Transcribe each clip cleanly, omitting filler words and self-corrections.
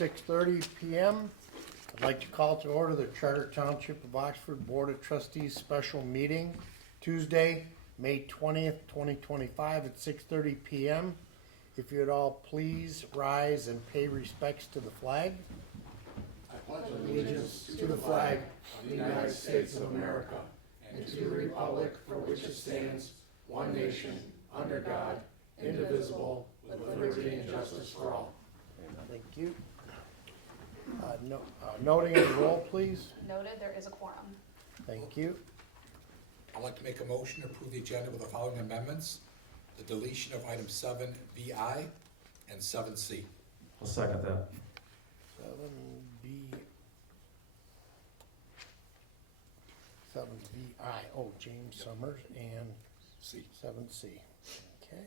6:30 p.m. I'd like to call to order the Charter Township of Oxford Board of Trustees special meeting Tuesday, May 20th, 2025 at 6:30 p.m. If you'd all please rise and pay respects to the flag. I pledge allegiance to the flag of the United States of America and to the republic for which it stands, one nation, under God, indivisible, with liberty and justice for all. Thank you. Noting the roll, please. Noted, there is a quorum. Thank you. I'd like to make a motion to approve the agenda with the following amendments: the deletion of item 7VI and 7C. I'll second that. 7VI. Oh, James Summers and C. 7C. Okay.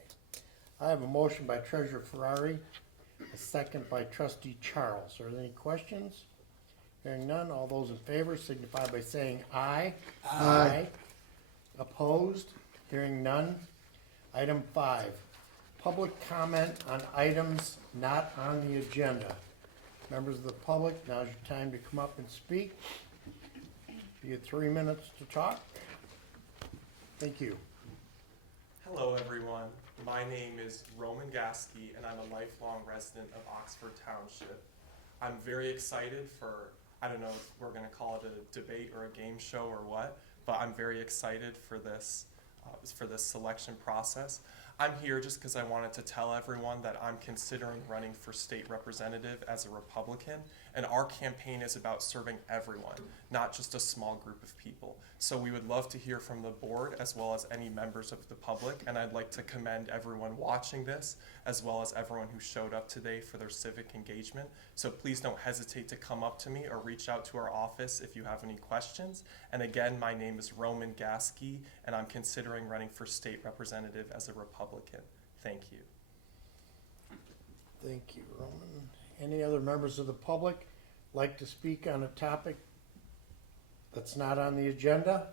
I have a motion by Treasurer Ferrari, a second by Trustee Charles. Are there any questions? Hearing none, all those in favor signify by saying aye. Aye. Opposed? Hearing none. Item 5, public comment on items not on the agenda. Members of the public, now's your time to come up and speak. You get 3 minutes to talk. Thank you. Hello, everyone. My name is Roman Gasky, and I'm a lifelong resident of Oxford Township. I'm very excited for, I don't know if we're going to call it a debate or a game show or what, but I'm very excited for this selection process. I'm here just because I wanted to tell everyone that I'm considering running for state representative as a Republican, and our campaign is about serving everyone, not just a small group of people. So we would love to hear from the board as well as any members of the public, and I'd like to commend everyone watching this as well as everyone who showed up today for their civic engagement. So please don't hesitate to come up to me or reach out to our office if you have any questions. And again, my name is Roman Gasky, and I'm considering running for state representative as a Republican. Thank you. Thank you, Roman. Any other members of the public like to speak on a topic that's not on the agenda?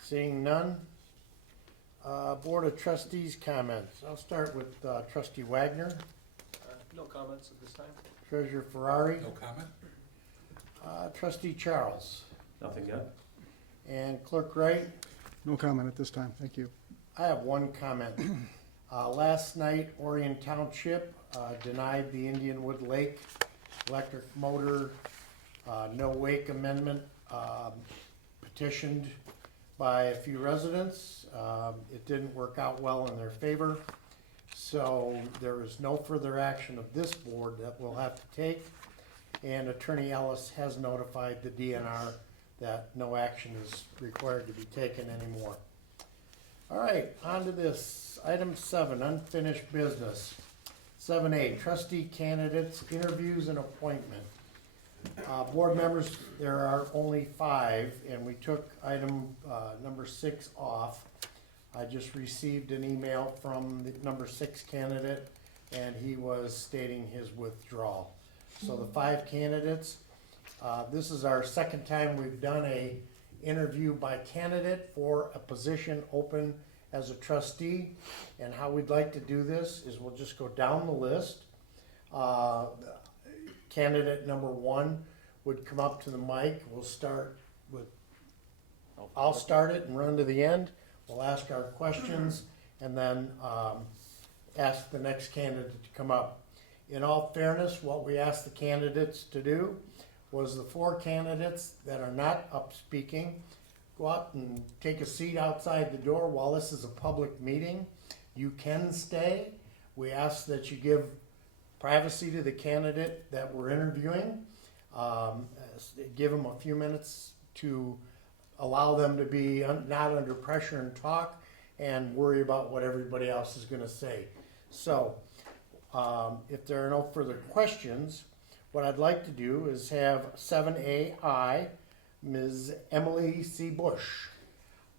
Seeing none. Board of Trustees comments. I'll start with Trustee Wagner. No comments at this time? Treasurer Ferrari. No comment? Trustee Charles. Nothing yet? And Clerk Wright. No comment at this time, thank you. I have one comment. Last night, Orion Township denied the Indianwood Lake electric motor no wake amendment petitioned by a few residents. It didn't work out well in their favor, so there is no further action of this board that we'll have to take, and Attorney Ellis has notified the DNR that no action is required to be taken anymore. All right, on to this. Item 7, unfinished business. 7A, trustee candidates, interviews and appointment. Board members, there are only 5, and we took item number 6 off. I just received an email from the number 6 candidate, and he was stating his withdrawal. So the 5 candidates, this is our second time we've done a interview by candidate for a position open as a trustee. And how we'd like to do this is we'll just go down the list. Candidate number 1 would come up to the mic. We'll start with, I'll start it and run to the end. We'll ask our questions and then ask the next candidate to come up. In all fairness, what we asked the candidates to do was the 4 candidates that are not up speaking, go out and take a seat outside the door. While this is a public meeting, you can stay. We ask that you give privacy to the candidate that we're interviewing. Give them a few minutes to allow them to be not under pressure and talk and worry about what everybody else is going to say. So if there are no further questions, what I'd like to do is have 7AI, Ms. Emily C. Bush.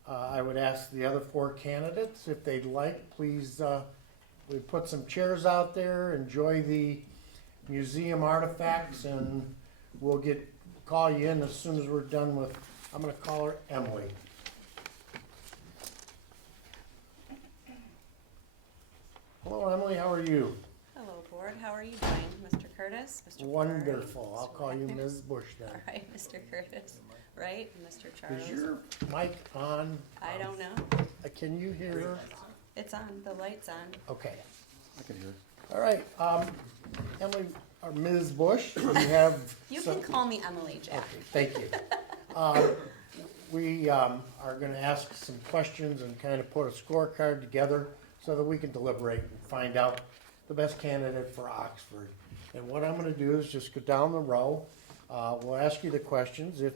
I would ask the other 4 candidates if they'd like, please, we put some chairs out there, enjoy the museum artifacts, and we'll call you in as soon as we're done with, I'm gonna call her Emily. Hello, Emily, how are you? Hello, board. Board. How are you doing, Mr. Curtis? Mr. Ferrari, Wonderful. I'll Mr. call you Wagner? Ms. Bush then. All right, Mr. Curtis, right, and Mr. Charles. Is your mic on? I don't know. Can you hear her? It's on, the light's on. Okay. I can hear it. All right, Emily, or Ms. Bush, you have. You some- can call me Emily, Jack. Okay, thank you. We are gonna ask some questions and kind of put a scorecard together so that we can deliberate and find out the best candidate for Oxford. And what I'm gonna do is just go down the row. We'll ask you the questions. If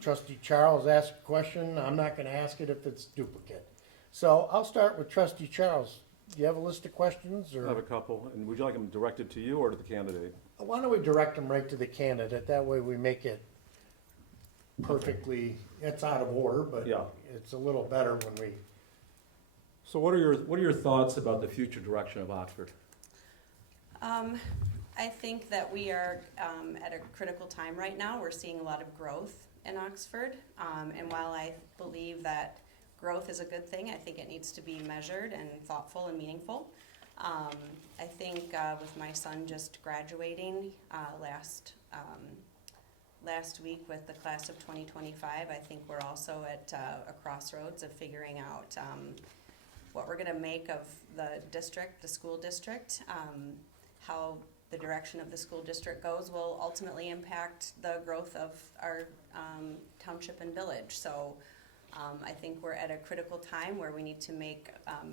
Trustee Charles asks a question, I'm not gonna ask it if it's duplicate. So I'll start with Trustee Charles. Do you have a list of questions, I have a or couple, and would you like them directed to you or to the candidate? why don't we direct them right to the candidate? That way we make it perfectly, it's out of order, but Yeah. it's a little better when we, So what are your thoughts about the future direction of Oxford? I think that we are at a critical time right now. We're seeing a lot of growth in Oxford. And while I believe that growth is a good thing, I think it needs to be measured and thoughtful and meaningful. I think with my son just graduating last week with the class of 2025, I think we're also at a crossroads of figuring out what we're gonna make of the district, the school district. How the direction of the school district goes will ultimately impact the growth of our township and village. So I think we're at a critical time where we need to make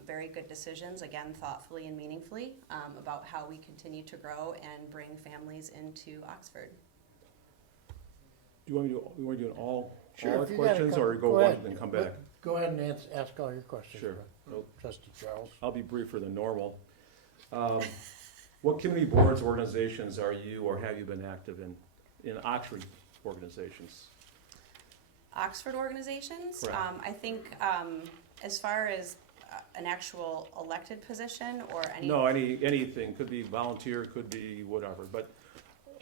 very good decisions, again, thoughtfully and meaningfully, about how we continue to grow and bring families into Oxford. Do you want me to do all Sure, our if you got a questions, or couple- go one ahead. and come back? Go ahead and ask all your questions. Sure. Nope. Trustee Charles. I'll be briefer than normal. What community boards, organizations are you or have you been active in Oxford organizations? Oxford organizations, Correct. I think as far as an actual elected position or any. No, anything, could be volunteer, could be whatever, but,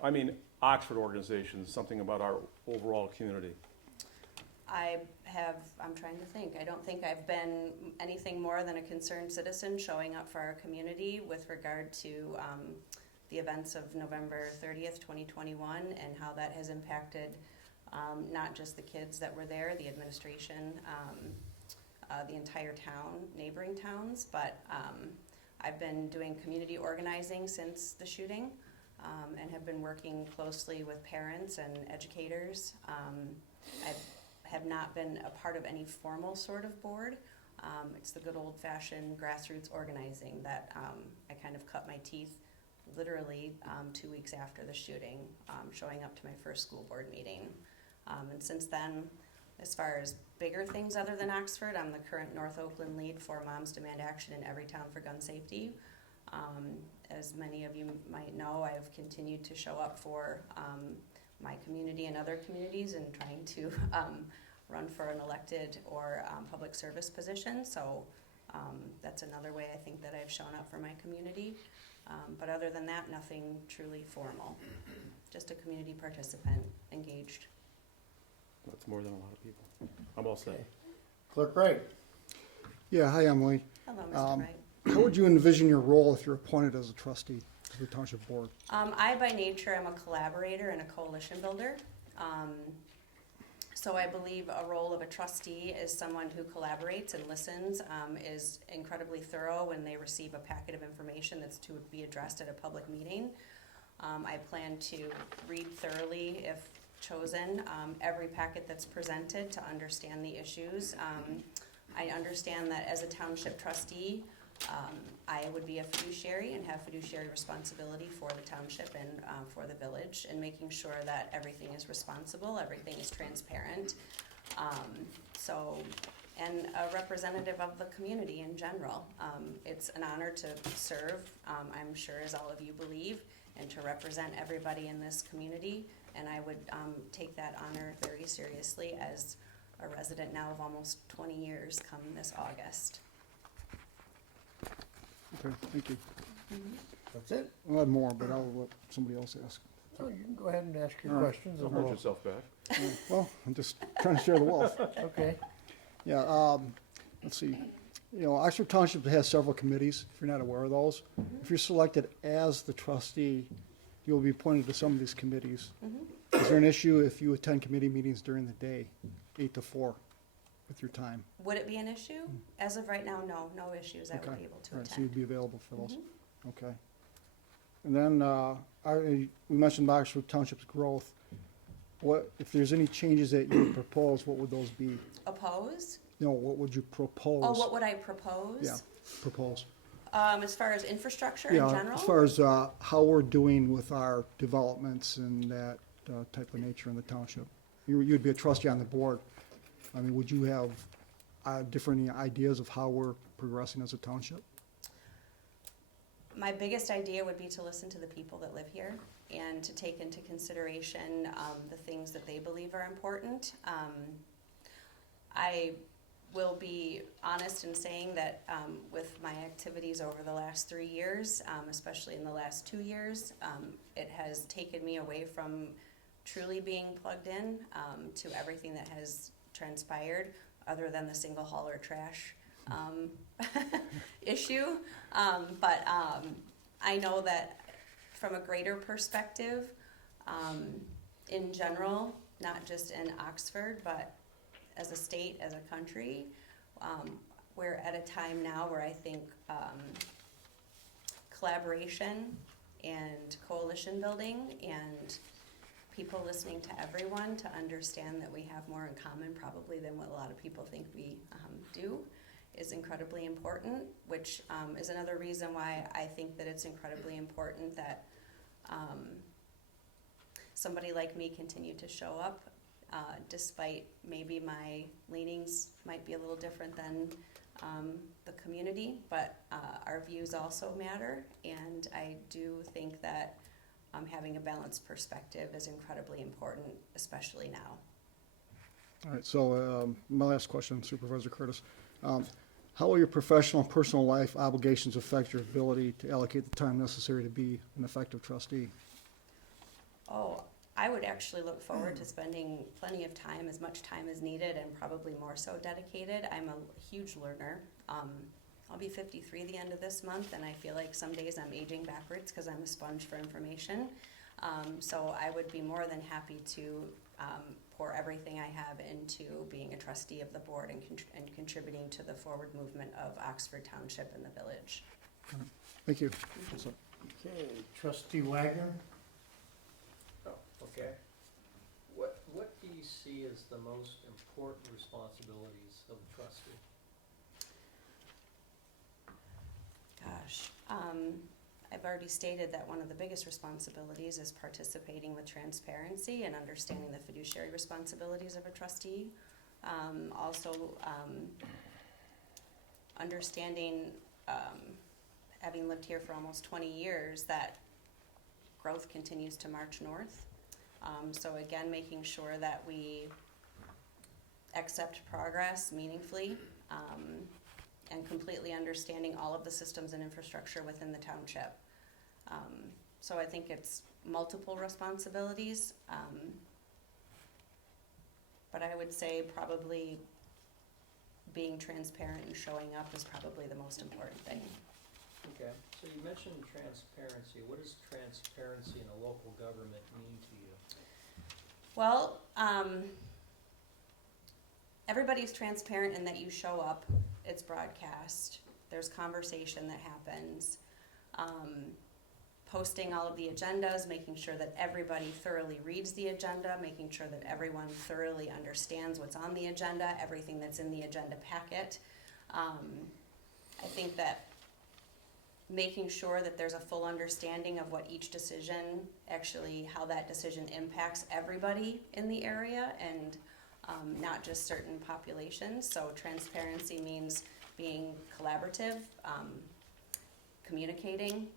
I mean, Oxford organizations, something about our overall community. I'm trying to think. I don't think I've been anything more than a concerned citizen showing up for our community with regard to the events of November 30th, 2021, and how that has impacted not just the kids that were there, the administration, the entire town, neighboring towns, but I've been doing community organizing since the shooting and have been working closely with parents and educators. I have not been a part of any formal sort of board. It's the good old-fashioned grassroots organizing that I kind of cut my teeth literally 2 weeks after the shooting, showing up to my first school board meeting. And since then, as far as bigger things other than Oxford, I'm the current North Oakland lead for Moms Demand Action in Every Town for Gun Safety. As many of you might know, I've continued to show up for my community and other communities and trying to run for an elected or public service position. So that's another way I think that I've shown up for my community. But other than that, nothing truly formal. Just a community participant engaged. That's more than a lot of people. I'm all set. Clerk Wright. Yeah, hi, Emily. Hello, Mr. Wright. How would you envision your role if you're appointed as a trustee to the township board? I, by nature, am a collaborator and a coalition builder. So I believe a role of a trustee is someone who collaborates and listens, is incredibly thorough when they receive a packet of information that's to be addressed at a public meeting. I plan to read thoroughly, if chosen, every packet that's presented to understand the issues. I understand that as a township trustee, I would be a fiduciary and have fiduciary responsibility for the township and for the village, and making sure that everything is responsible, everything is transparent. And a representative of the community in general. It's an honor to serve, I'm sure as all of you believe, and to represent everybody in this community. And I would take that honor very seriously as a resident now of almost 20 years come this August. Okay, thank you. That's it? I'll have more, but I'll let somebody else ask. So you can go ahead and ask your All right. questions. Don't and hurt we'll- yourself back. Well, I'm just trying to share the wealth. Okay. Yeah, let's see. Oxford Township has several committees, if you're not aware of those. If you're selected as the trustee, you'll be appointed to some of these committees. Is there an issue if you attend committee meetings during the day, 8 to 4, with your time? Would it be an issue? As of right now, no issues. I would Okay. be able to All right, so attend. you'd be available for those. Okay. And then, we mentioned Oxford Township's growth. What, if there's any changes that you would propose, what would those be? Oppose? No, what would you propose? Oh, what would I propose? Yeah, propose. As far as infrastructure in Yeah, general? as far as how we're doing with our developments and that type of nature in the township. You'd be a trustee on the board. I mean, would you have different ideas of how we're progressing as a township? My biggest idea would be to listen to the people that live here and to take into consideration the things that they believe are important. I will be honest in saying that with my activities over the last 3 years, especially in the last 2 years, it has taken me away from truly being plugged in to everything that has transpired, other than the single hauler trash issue. But I know that from a greater perspective, in general, not just in Oxford, but as a state, as a country, we're at a time now where I think collaboration and coalition building and people listening to everyone to understand that we have more in common probably than what a lot of people think we do is incredibly important, which is another reason why I think that it's incredibly important that somebody like me continue to show up despite maybe my leanings might be a little different than the community, but our views also matter, and I do think that having a balanced perspective is incredibly important, especially now. All right, so my last question, Supervisor Curtis. How will your professional and personal life obligations affect your ability to allocate the time necessary to be an effective trustee? Oh, I would actually look forward to spending plenty of time, as much time as needed, and probably more so dedicated. I'm a huge learner. I'll be 53 the end of this month, and I feel like some days I'm aging backwards because I'm a sponge for information. So I would be more than happy to pour everything I have into being a trustee of the board and contributing to the forward movement of Oxford Township and the village. Thank you. Okay, trustee Wagner? Oh, okay. What do you see as the most important responsibilities of a trustee? Gosh, I've already stated that one of the biggest responsibilities is participating with transparency and understanding the fiduciary responsibilities of a trustee. Also, understanding, having lived here for almost 20 years, that growth continues to march north. So again, making sure that we accept progress meaningfully, and completely understanding all of the systems and infrastructure within the township. So I think it's multiple responsibilities, but I would say probably being transparent and showing up is probably the most important thing. Okay, so you mentioned transparency. What does transparency in a local government mean to you? Well, everybody's transparent in that you show up, it's broadcast, there's conversation that happens, posting all of the agendas, making sure that everybody thoroughly reads the agenda, making sure that everyone thoroughly understands what's on the agenda, everything that's in the agenda packet. I think that making sure that there's a full understanding of what each decision, actually how that decision impacts everybody in the area and not just certain populations. So transparency means being collaborative, communicating,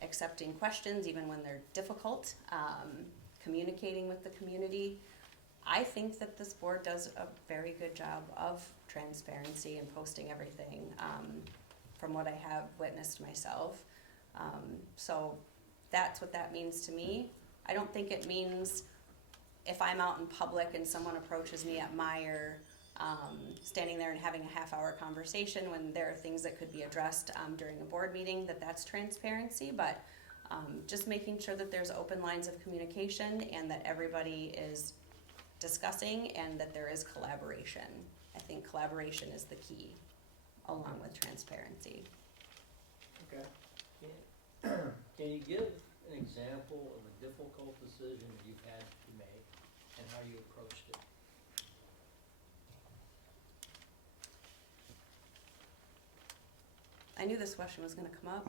accepting questions even when they're difficult, communicating with the community. I think that this board does a very good job of transparency and posting everything from what I have witnessed myself. So that's what that means to me. I don't think it means if I'm out in public and someone approaches me at Meyer standing there and having a half-hour conversation when there are things that could be addressed during a board meeting, that's transparency, but just making sure that there's open lines of communication and that everybody is discussing and that there is collaboration. I think collaboration is the key, along with transparency. Okay. Can you give an example of a difficult decision that you've had to make and how you approached it? I knew this question was gonna come up.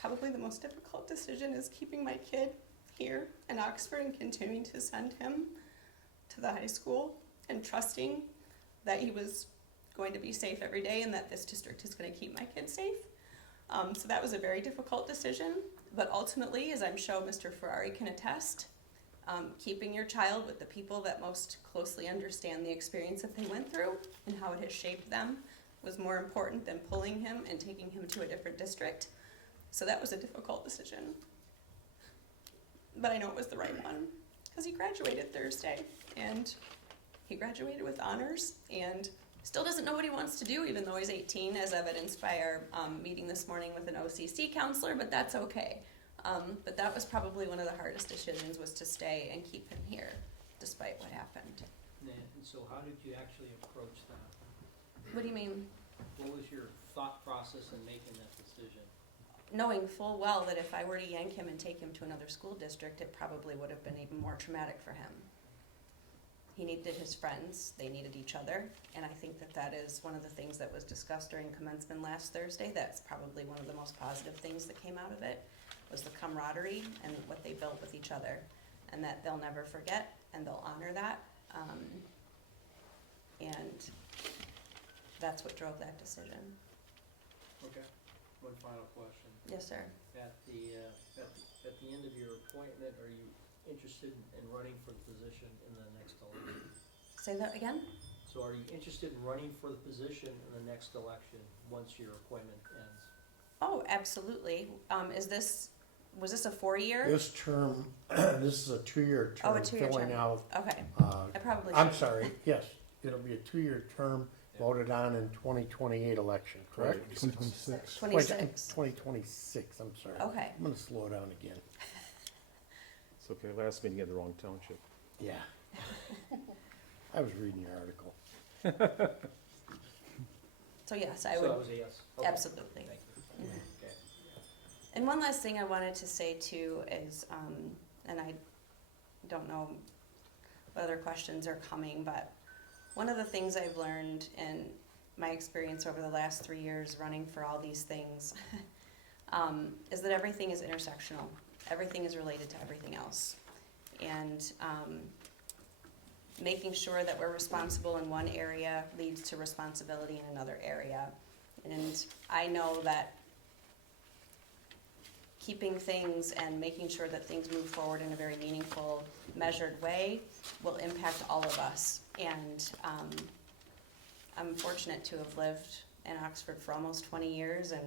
Probably the most difficult decision is keeping my kid here in Oxford and continuing to send him to the high school and trusting that he was going to be safe every day and that this district is going to keep my kid safe. So that was a very difficult decision, but ultimately, as I'm sure Mr. Ferrari can attest, keeping your child with the people that most closely understand the experience that they went through and how it has shaped them was more important than pulling him and taking him to a different district. So that was a difficult decision. But I know it was the right one because he graduated Thursday and he graduated with honors and still doesn't know what he wants to do even though he's 18, as evidenced by our meeting this morning with an OCC counselor, but that's okay. But that was probably one of the hardest decisions, was to stay and keep him here despite what happened. And so how did you actually approach that? What do you mean? What was your thought process in making that decision? Knowing full well that if I were to yank him and take him to another school district, it probably would have been even more traumatic for him. He needed his friends, they needed each other, and I think that that is one of the things that was discussed during commencement last Thursday. That's probably one of the most positive things that came out of it, was the camaraderie and what they built with each other, and that they'll never forget, and they'll honor that. And that's what drove that decision. Okay. One final question. Yes, sir. At the end of your appointment, are you interested in running for the position in the next election? Say that again? So are you interested in running for the position in the next election once your appointment ends? Oh, absolutely. Was this a 4-year? This term, this is a 2-year Oh, term, a 2-year filling term. out, Okay, I probably I'm should. sorry, yes, it'll be a 2-year term voted on in 2028 election, correct? 2026. 26. 2026, I'm sorry. Okay. I'm gonna slow down again. It's okay, last meeting in the wrong township. Yeah. I was reading your article. So yes, I So would, that was a yes? Okay. absolutely. Thank you. Okay. And one last thing I wanted to say too is, and I don't know what other questions are coming, but one of the things I've learned in my experience over the last 3 years running for all these things is that everything is intersectional. Everything is related to everything else. And making sure that we're responsible in one area leads to responsibility in another area. And I know that keeping things and making sure that things move forward in a very meaningful, measured way will impact all of us. And I'm fortunate to have lived in Oxford for almost 20 years, and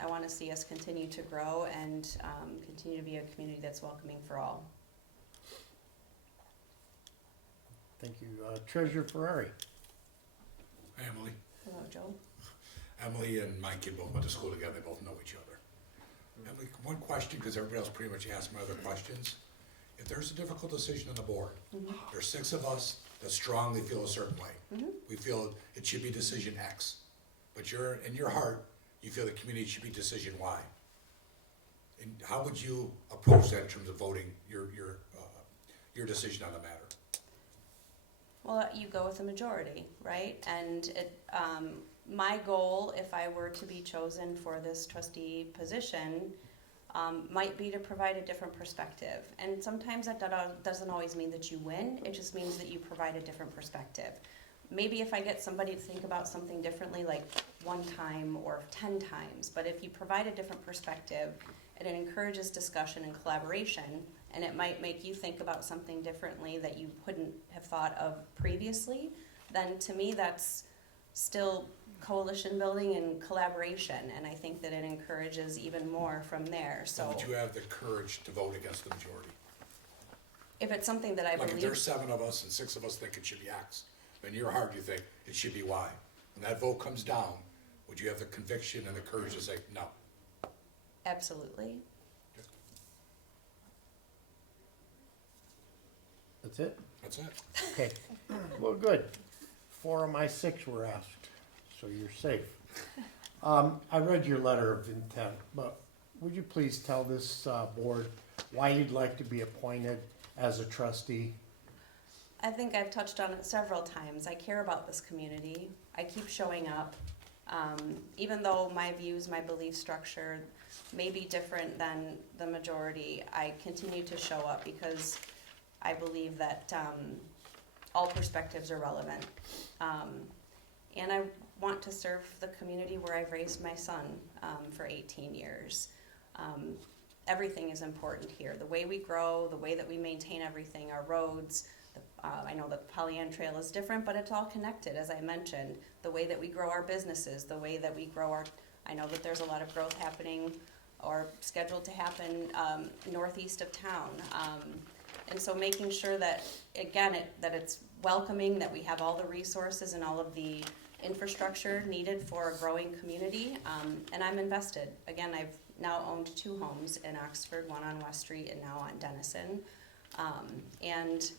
I want to see us continue to grow and continue to be a community that's welcoming for all. Thank you. Treasurer Ferrari. Emily. Hello, Joe. Emily and my kid both went to school together, they both know each other. Emily, one question, because everybody else pretty much asked my other questions. If there's a difficult decision on the board, there's 6 of us that strongly feel a certain way. We feel it should be decision X, but in your heart, you feel the community should be decision Y. And how would you approach that in terms of voting your decision on the matter? Well, you go with the majority, right? And my goal, if I were to be chosen for this trustee position, might be to provide a different perspective. And sometimes that doesn't always mean that you win, it just means that you provide a different perspective. Maybe if I get somebody to think about something differently, like 1 time or 10 times, but if you provide a different perspective, and it encourages discussion and collaboration, and it might make you think about something differently that you wouldn't have thought of previously, then to me that's still coalition building and collaboration, and I think that it encourages even more from there, so. Would you have the courage to vote against the majority? If it's something that I Like if believe, there's 7 of us and 6 of us think it should be X, then in your heart you think it should be Y. When that vote comes down, would you have the conviction and the courage to say no? absolutely. That's it? That's it. Okay, well, good. 4 of my 6 were asked, so you're safe. I read your letter of intent, but would you please tell this board why you'd like to be appointed as a trustee? I think I've touched on it several times. I care about this community. I keep showing up. Even though my views, my belief structure may be different than the majority, I continue to show up because I believe that all perspectives are relevant. And I want to serve the community where I've raised my son for 18 years. Everything is important here. The way we grow, the way that we maintain everything, our roads. I know the Pollyant Trail is different, but it's all connected, as I mentioned. The way that we grow our businesses, the way that we grow I know that there's a lot of growth happening or scheduled to happen northeast of town. And so making sure that, again, that it's welcoming, that we have all the resources and all of the infrastructure needed for a growing community. And I'm invested. Again, I've now owned 2 homes in Oxford, one on West Street and now on Denison. And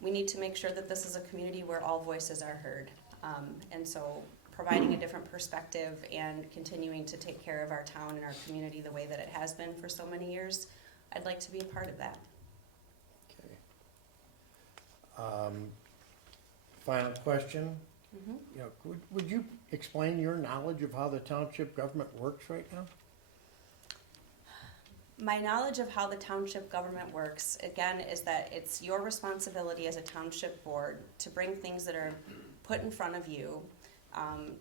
we need to make sure that this is a community where all voices are heard. And so providing a different perspective and continuing to take care of our town and our community the way that it has been for so many years, I'd like to be a part of that. Okay. Final question. Mhm. You know, would you explain your knowledge of how the township government works right now? My knowledge of how the township government works, again, is that it's your responsibility as a township board to bring things that are put in front of you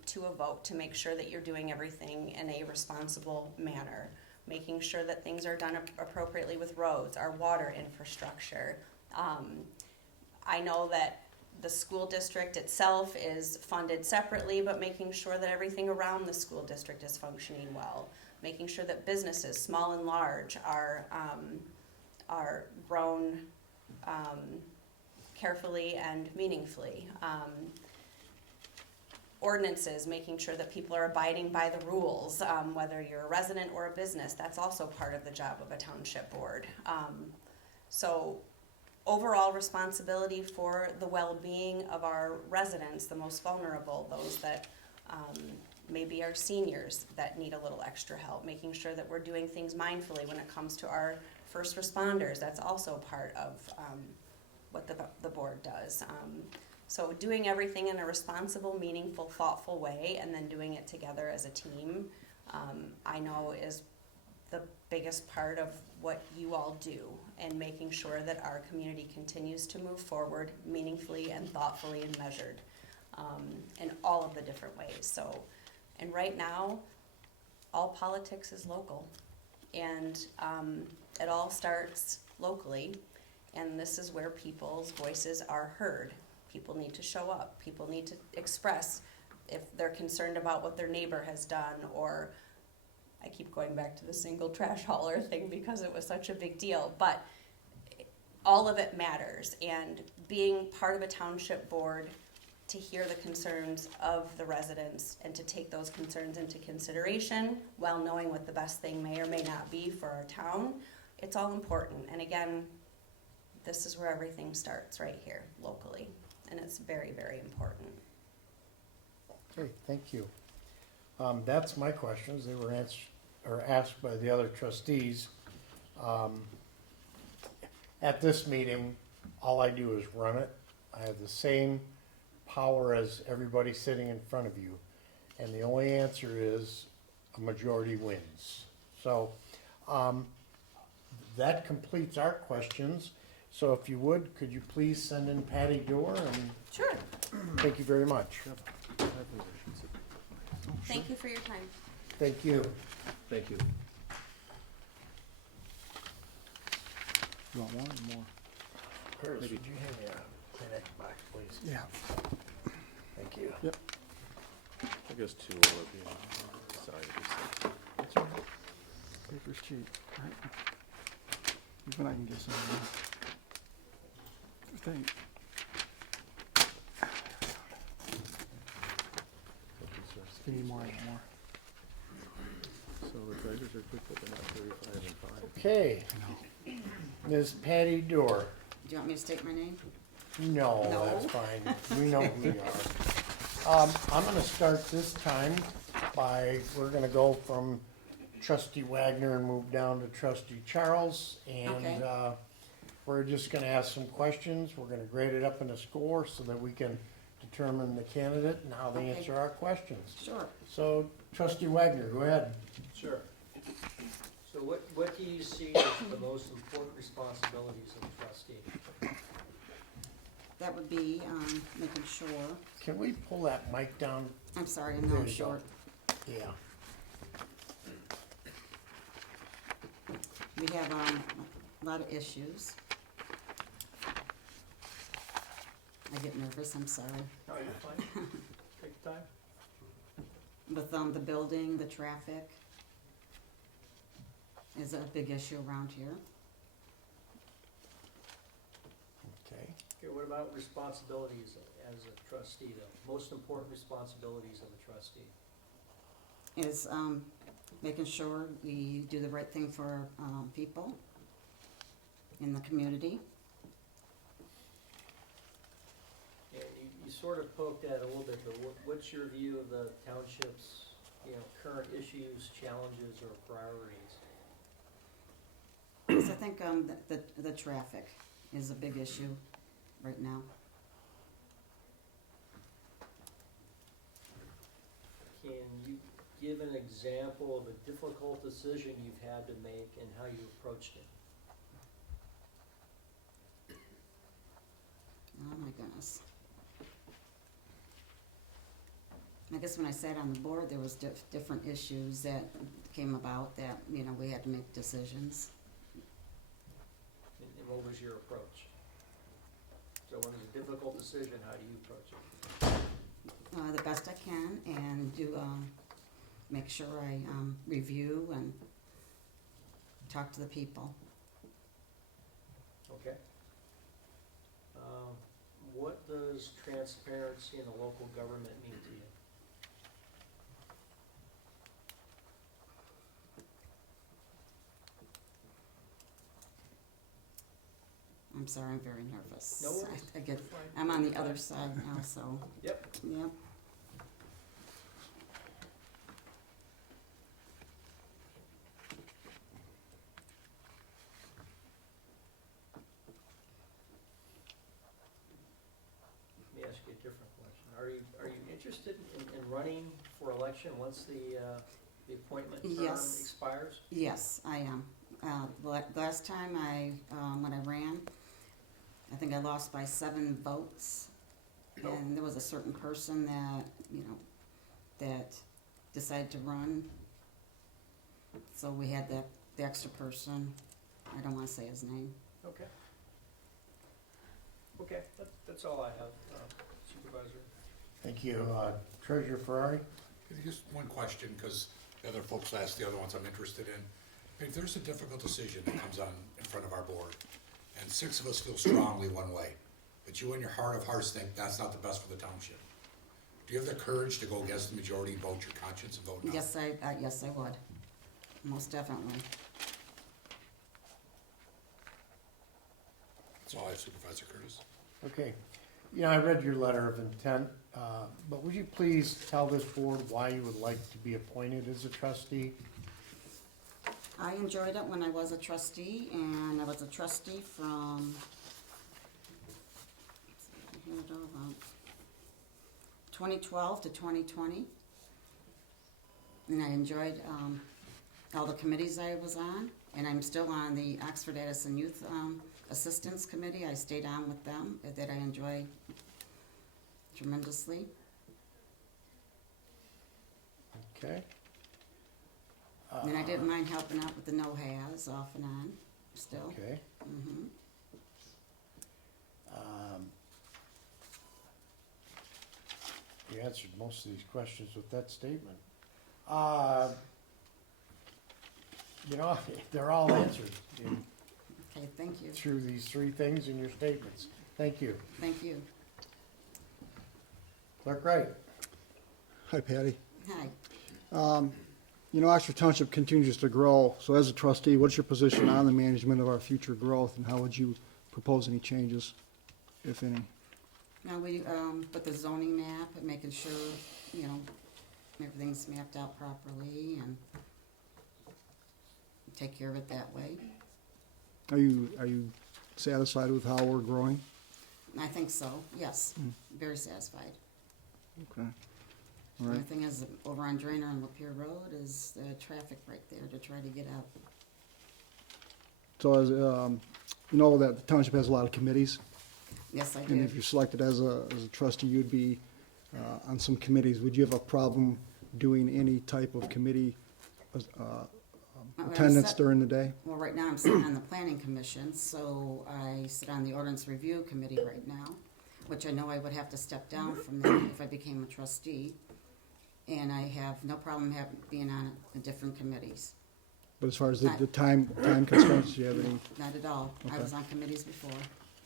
to a vote, to make sure that you're doing everything in a responsible manner, making sure that things are done appropriately with roads, our water infrastructure. I know that the school district itself is funded separately, but making sure that everything around the school district is functioning well. Making sure that businesses, small and large, are grown carefully and meaningfully. Ordinances, making sure that people are abiding by the rules, whether you're a resident or a business, that's also part of the job of a township board. So overall responsibility for the well-being of our residents, the most vulnerable, those that maybe our seniors that need a little extra help, making sure that we're doing things mindfully when it comes to our first responders. That's also part of what the board does. So doing everything in a responsible, meaningful, thoughtful way, and then doing it together as a team, I know is the biggest part of what you all do, and making sure that our community continues to move forward meaningfully and thoughtfully and measured in all of the different ways. So, and right now, all politics is local, and it all starts locally, and this is where people's voices are heard. People need to show up. People need to express if they're concerned about what their neighbor has done, or I keep going back to the single trash hauler thing because it was such a big deal, but all of it matters. And being part of a township board to hear the concerns of the residents and to take those concerns into consideration while knowing what the best thing may or may not be for our town, it's all important. And again, this is where everything starts, right here, locally. And it's very, very important. Okay, thank you. That's my questions. They were asked by the other trustees. At this meeting, all I do is run it. I have the same power as everybody sitting in front of you. And the only answer is a majority wins. So that completes our questions. So if you would, could you please send in Patty Dorr, and Sure. thank you very much. Thank you for your time. Thank you. Thank you. You want one or more? Curtis, would you hand me a Kleenex box, please? Yeah. Thank you. Yep. I guess two will be, sorry to be so. That's all right. Paper's cheap, right? Even I can get some of this. Thank. If you need more, I got more. So the treasurers are quick, but they're not 35 and 5. Okay, Ms. Patty Dorr. Do you want me to state my name? No, No. that's fine. We know who you are. I'm gonna start this time by, we're gonna go from trustee Wagner and move down to trustee Charles. And, Okay. we're just gonna ask some questions. We're gonna grade it up in a score so that we can determine the candidate and how they Okay. answer our questions. Sure. So trustee Wagner, go ahead. Sure. So what do you see as the most important responsibilities of a trustee? That would be, making sure, Can we pull that mic down? I'm sorry, I There know I'm you go. short. Yeah. We have, a lot of issues. I get nervous, I'm sorry. No, you're fine. Take your time. With, the building, the traffic is a big issue around here. Okay. Okay, what about responsibilities as a trustee, though? Most important responsibilities of a trustee? Is, making sure we do the right thing for, people in the community. Yeah, you sort of poked at it a little bit, but what's your view of the township's, current issues, challenges, or priorities? Because I think, the traffic is a big issue right now. Can you give an example of a difficult decision you've had to make and how you approached it? Oh my goodness. I guess when I sat on the board, there was different issues that came about that, we had to make decisions. And what was your approach? So when it's a difficult decision, how do you approach it? The best I can and do, make sure I, review and talk to the people. Okay. What does transparency in the local government mean to you? I'm sorry, I'm very nervous. No worries. I get, Fine. I'm on the other side now, so, Yep. yep. Let me ask you a different question. Are you interested in running for election once the appointment term Yes. expires? Yes, I am. Last time when I ran, I think I lost by 7 votes. Oh. And there was a certain person that, that decided to run. So we had the extra person. I don't wanna say his name. Okay. Okay, that's all I have, Supervisor. Thank you. Treasurer Ferrari? Just one question, because the other folks asked the other ones I'm interested in. If there's a difficult decision that comes on in front of our board, and 6 of us feel strongly one way, but you in your heart of hearts think that's not the best for the township, do you have the courage to go against the majority and vote your conscience and vote no? Yes, I would. Most definitely. That's all I have, Supervisor Curtis. Okay. I read your letter of intent, but would you please tell this board why you would like to be appointed as a trustee? I enjoyed it when I was a trustee, and I was a trustee from, let's see, I had it all about 2012 to 2020. And I enjoyed, all the committees I was on, and I'm still on the Oxford Addison Youth, Assistance Committee. I stayed on with them, that I enjoy tremendously. Okay. And I didn't mind helping out with the no-has off and on, still. Okay. Mhm. You had answered most of these questions with that statement. You know, they're all answered Okay, thank you, through these three things in your statements. Thank you. thank you. Clerk Wright? Hi, Patty. Hi. You know, Oxford Township continues to grow, so as a trustee, what's your position on the management of our future growth, and how would you propose any changes, if any? Now, we, put the zoning map and making sure, you know, everything's mapped out properly and take care of it that way. Are you satisfied with how we're growing? I think so, yes, very satisfied. Okay. All The right. only thing is, over on Drainer and Lapeer Road is the traffic right there to try to get out. So as, you know that the township has a lot of committees, Yes, I and do. if you're selected as a trustee, you'd be on some committees. Would you have a problem doing any type of committee I'm attendance set- during the day? Well, right now I'm sitting on the planning commission, so I sit on the ordinance review committee right now, which I know I would have to step down from that if I became a trustee. And I have no problem being on the different committees. But as far as the time constraints, do you have any? Not at all. I Okay. was on committees before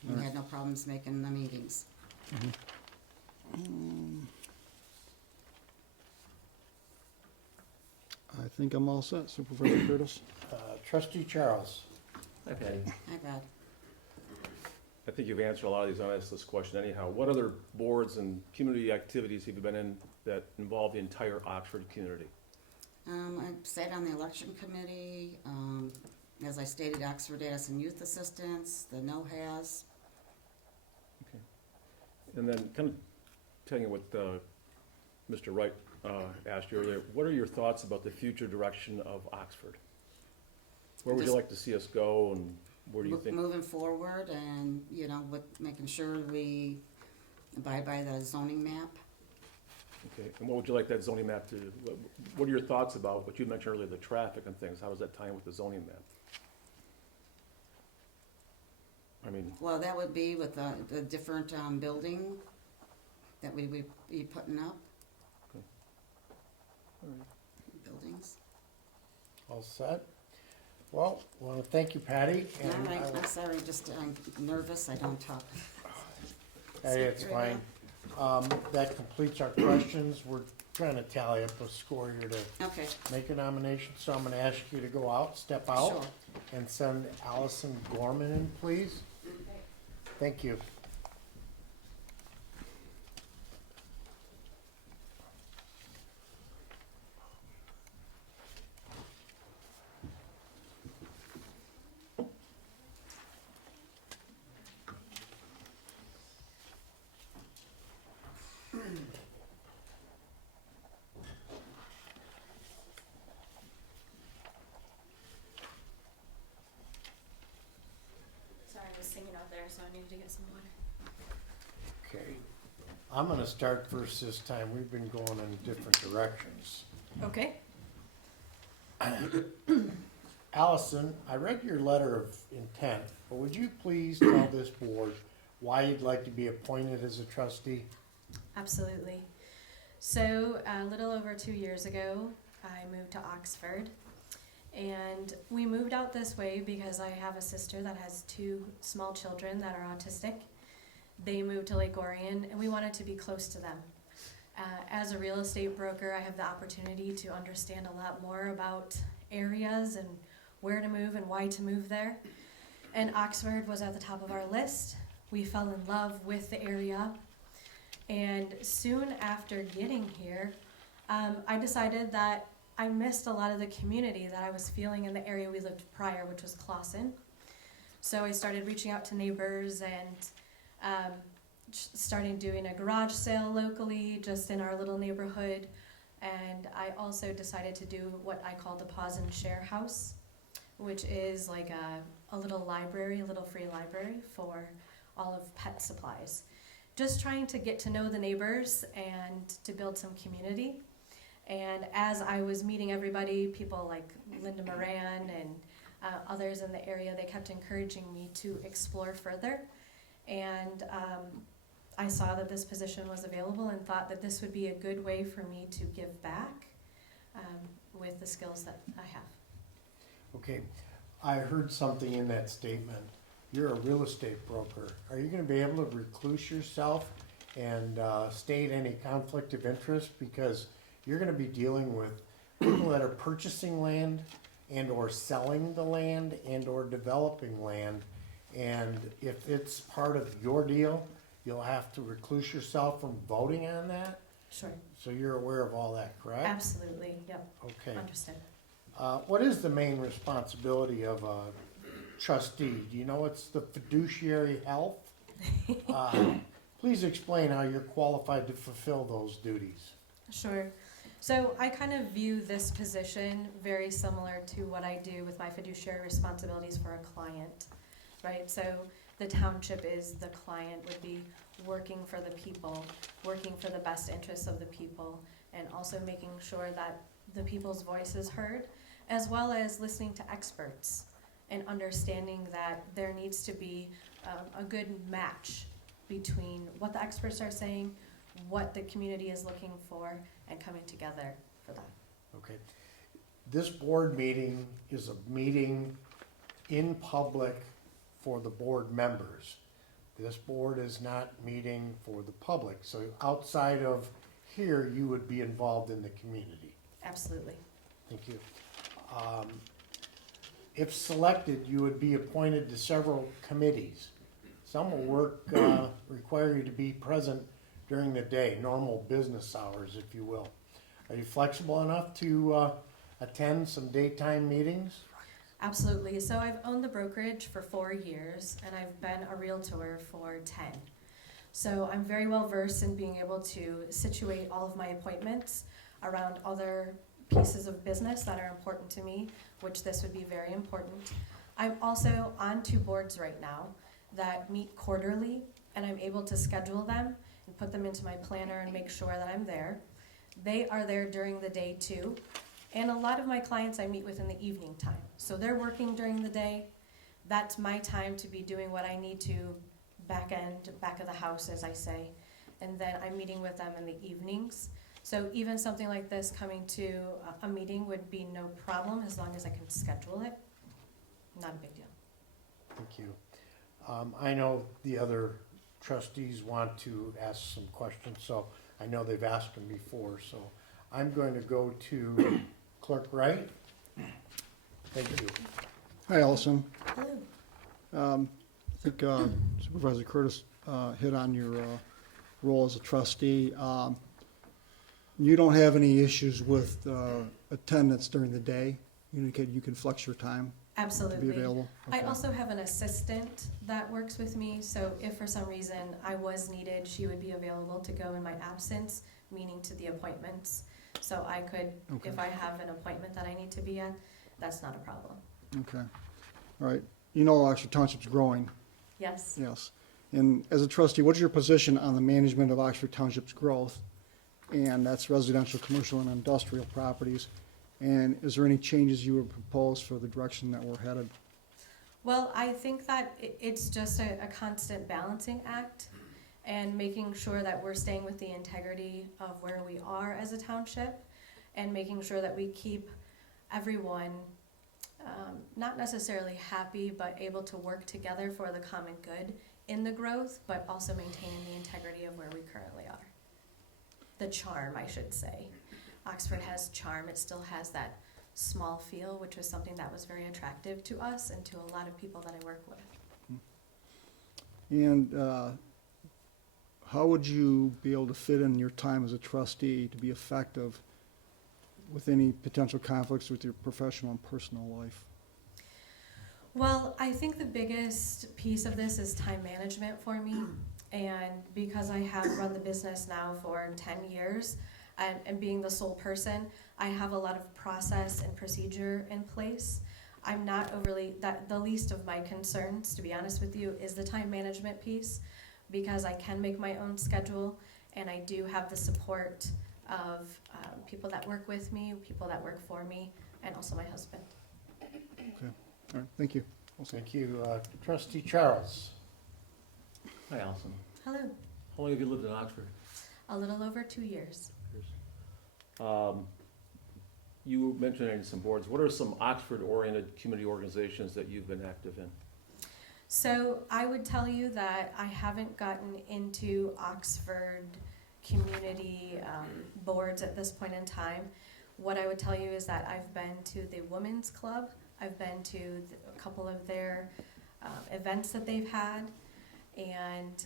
and Alright. had no problems making the meetings. I think I'm all set, Supervisor Curtis. Trustee Charles? Hi, Patty. Hi, God. I think you've answered a lot of these. I'll ask this question anyhow. What other boards and community activities have you been in that involve the entire Oxford community? I sat on the election committee, as I stated, Oxford Addison Youth Assistance, the NOHAS. And then kind of telling you what Mr. Wright asked you earlier, what are your thoughts about the future direction of Oxford? Where would you Just- like to see us go, and where do you think? Moving forward and, you know, with making sure we abide by the zoning map. Okay, and what would you like that zoning map to, what are your thoughts about what you mentioned earlier, the traffic and things? How does that tie in with the zoning map? I mean, Well, that would be with the different, building that we would be putting up. Okay. All right. Buildings. All set? Well, I want to thank you, Patty. All and right, I will- I'm sorry, just, I'm nervous, I don't talk. Hey, it's fine. That completes our questions. We're trying to tally up a score here to Okay, make a nomination, so I'm gonna ask you to go out, step out, sure. and send Allison Gorman in, please. Thank you. Sorry, I was singing out there, so I needed to get some water. Okay. I'm gonna start first this time. We've been going in different directions. Okay. Allison, I read your letter of intent, but would you please tell this board why you'd like to be appointed as a trustee? Absolutely. So, a little over 2 years ago, I moved to Oxford. And we moved out this way because I have a sister that has 2 small children that are autistic. They moved to Lake Orion, and we wanted to be close to them. As a real estate broker, I have the opportunity to understand a lot more about areas and where to move and why to move there. And Oxford was at the top of our list. We fell in love with the area. And soon after getting here, I decided that I missed a lot of the community that I was feeling in the area we lived prior, which was Clawson. So I started reaching out to neighbors and starting doing a garage sale locally, just in our little neighborhood. And I also decided to do what I call the Pause and Share House, which is like a little library, a little free library for all of pet supplies. Just trying to get to know the neighbors and to build some community. And as I was meeting everybody, people like Linda Moran and others in the area, they kept encouraging me to explore further. And I saw that this position was available and thought that this would be a good way for me to give back with the skills that I have. Okay, I heard something in that statement. You're a real estate broker. Are you gonna be able to recluse yourself and state any conflict of interest? Because you're gonna be dealing with people that are purchasing land and or selling the land and or developing land. And if it's part of your deal, you'll have to recluse yourself from voting on that? Sure. So you're aware of all that, correct? Absolutely, yep, Okay. understood. What is the main responsibility of a trustee? Do you know it's the fiduciary health? Please explain how you're qualified to fulfill those duties. Sure. So I kind of view this position very similar to what I do with my fiduciary responsibilities for a client, right? So the township is the client, would be working for the people, working for the best interests of the people, and also making sure that the people's voice is heard, as well as listening to experts and understanding that there needs to be a good match between what the experts are saying, what the community is looking for, and coming together for that. Okay. This board meeting is a meeting in public for the board members. This board is not meeting for the public, so outside of here, you would be involved in the community. Absolutely. Thank you. If selected, you would be appointed to several committees. Some will require you to be present during the day, normal business hours, if you will. Are you flexible enough to attend some daytime meetings? Absolutely. So I've owned the brokerage for 4 years, and I've been a realtor for 10. So I'm very well versed in being able to situate all of my appointments around other pieces of business that are important to me, which this would be very important. I'm also on 2 boards right now that meet quarterly, and I'm able to schedule them and put them into my planner and make sure that I'm there. They are there during the day too. And a lot of my clients I meet with in the evening time. So they're working during the day. That's my time to be doing what I need to back of the house, as I say. And then I'm meeting with them in the evenings. So even something like this coming to a meeting would be no problem as long as I can schedule it. Not a big deal. Thank you. I know the other trustees want to ask some questions, so I know they've asked them before, so I'm going to go to Clerk Wright. Thank you. Hi, Allison. Hello. I think Supervisor Curtis hit on your role as a trustee. You don't have any issues with attendance during the day? You indicated you can flex your time to Absolutely. be available? I Okay. also have an assistant that works with me, so if for some reason I was needed, she would be available to go in my absence, meaning to the appointments. So I could, Okay. if I have an appointment that I need to be at, that's not a problem. Okay. All right. You know Oxford Township's growing, Yes. yes. And as a trustee, what's your position on the management of Oxford Township's growth? And that's residential, commercial, and industrial properties. And is there any changes you would propose for the direction that we're headed? Well, I think that it's just a constant balancing act and making sure that we're staying with the integrity of where we are as a township and making sure that we keep everyone not necessarily happy, but able to work together for the common good in the growth, but also maintaining the integrity of where we currently are. The charm, I should say. Oxford has charm. It still has that small feel, which was something that was very attractive to us and to a lot of people that I work with. And how would you be able to fit in your time as a trustee to be effective with any potential conflicts with your professional and personal life? Well, I think the biggest piece of this is time management for me. And because I have run the business now for 10 years and being the sole person, I have a lot of process and procedure in place. I'm not overly, the least of my concerns, to be honest with you, is the time management piece because I can make my own schedule and I do have the support of people that work with me, people that work for me, and also my husband. Okay. All right. Thank you. Thank you. Trustee Charles. Hi, Allison. Hello. How long have you lived in Oxford? A little over 2 years. You mentioned some boards. What are some Oxford-oriented community organizations that you've been active in? So I would tell you that I haven't gotten into Oxford community boards at this point in time. What I would tell you is that I've been to the Women's Club. I've been to a couple of their events that they've had, and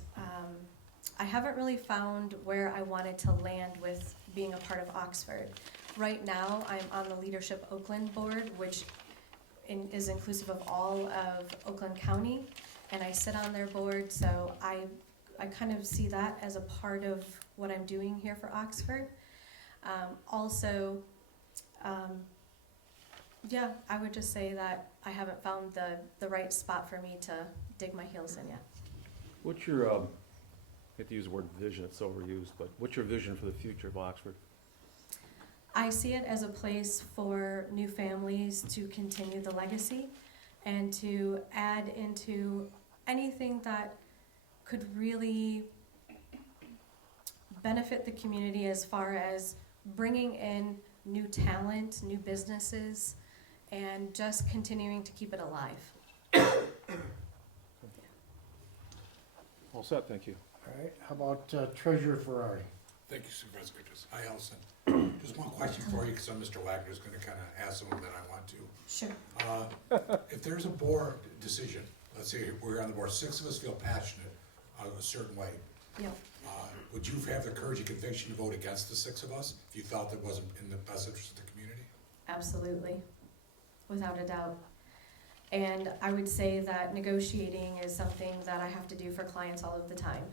I haven't really found where I wanted to land with being a part of Oxford. Right now, I'm on the Leadership Oakland board, which is inclusive of all of Oakland County, and I sit on their board, so I kind of see that as a part of what I'm doing here for Oxford. Yeah, I would just say that I haven't found the right spot for me to dig my heels in yet. What's your, I hate to use the word vision, it's overused, but what's your vision for the future of Oxford? I see it as a place for new families to continue the legacy and to add into anything that could really benefit the community as far as bringing in new talent, new businesses, and just continuing to keep it alive. All set, thank you. All right, how about Treasurer Ferrari? Thank you, Supervisor Curtis. Hi, Allison. Just one question for you, because Mr. Wagner's gonna kinda ask some that I want to. Sure. If there's a board decision, let's say we're on the board, 6 of us feel passionate a certain way, Yep. would you have the courage and conviction to vote against the 6 of us if you felt it wasn't in the best interest of the community? Absolutely, without a doubt. And I would say that negotiating is something that I have to do for clients all of the time.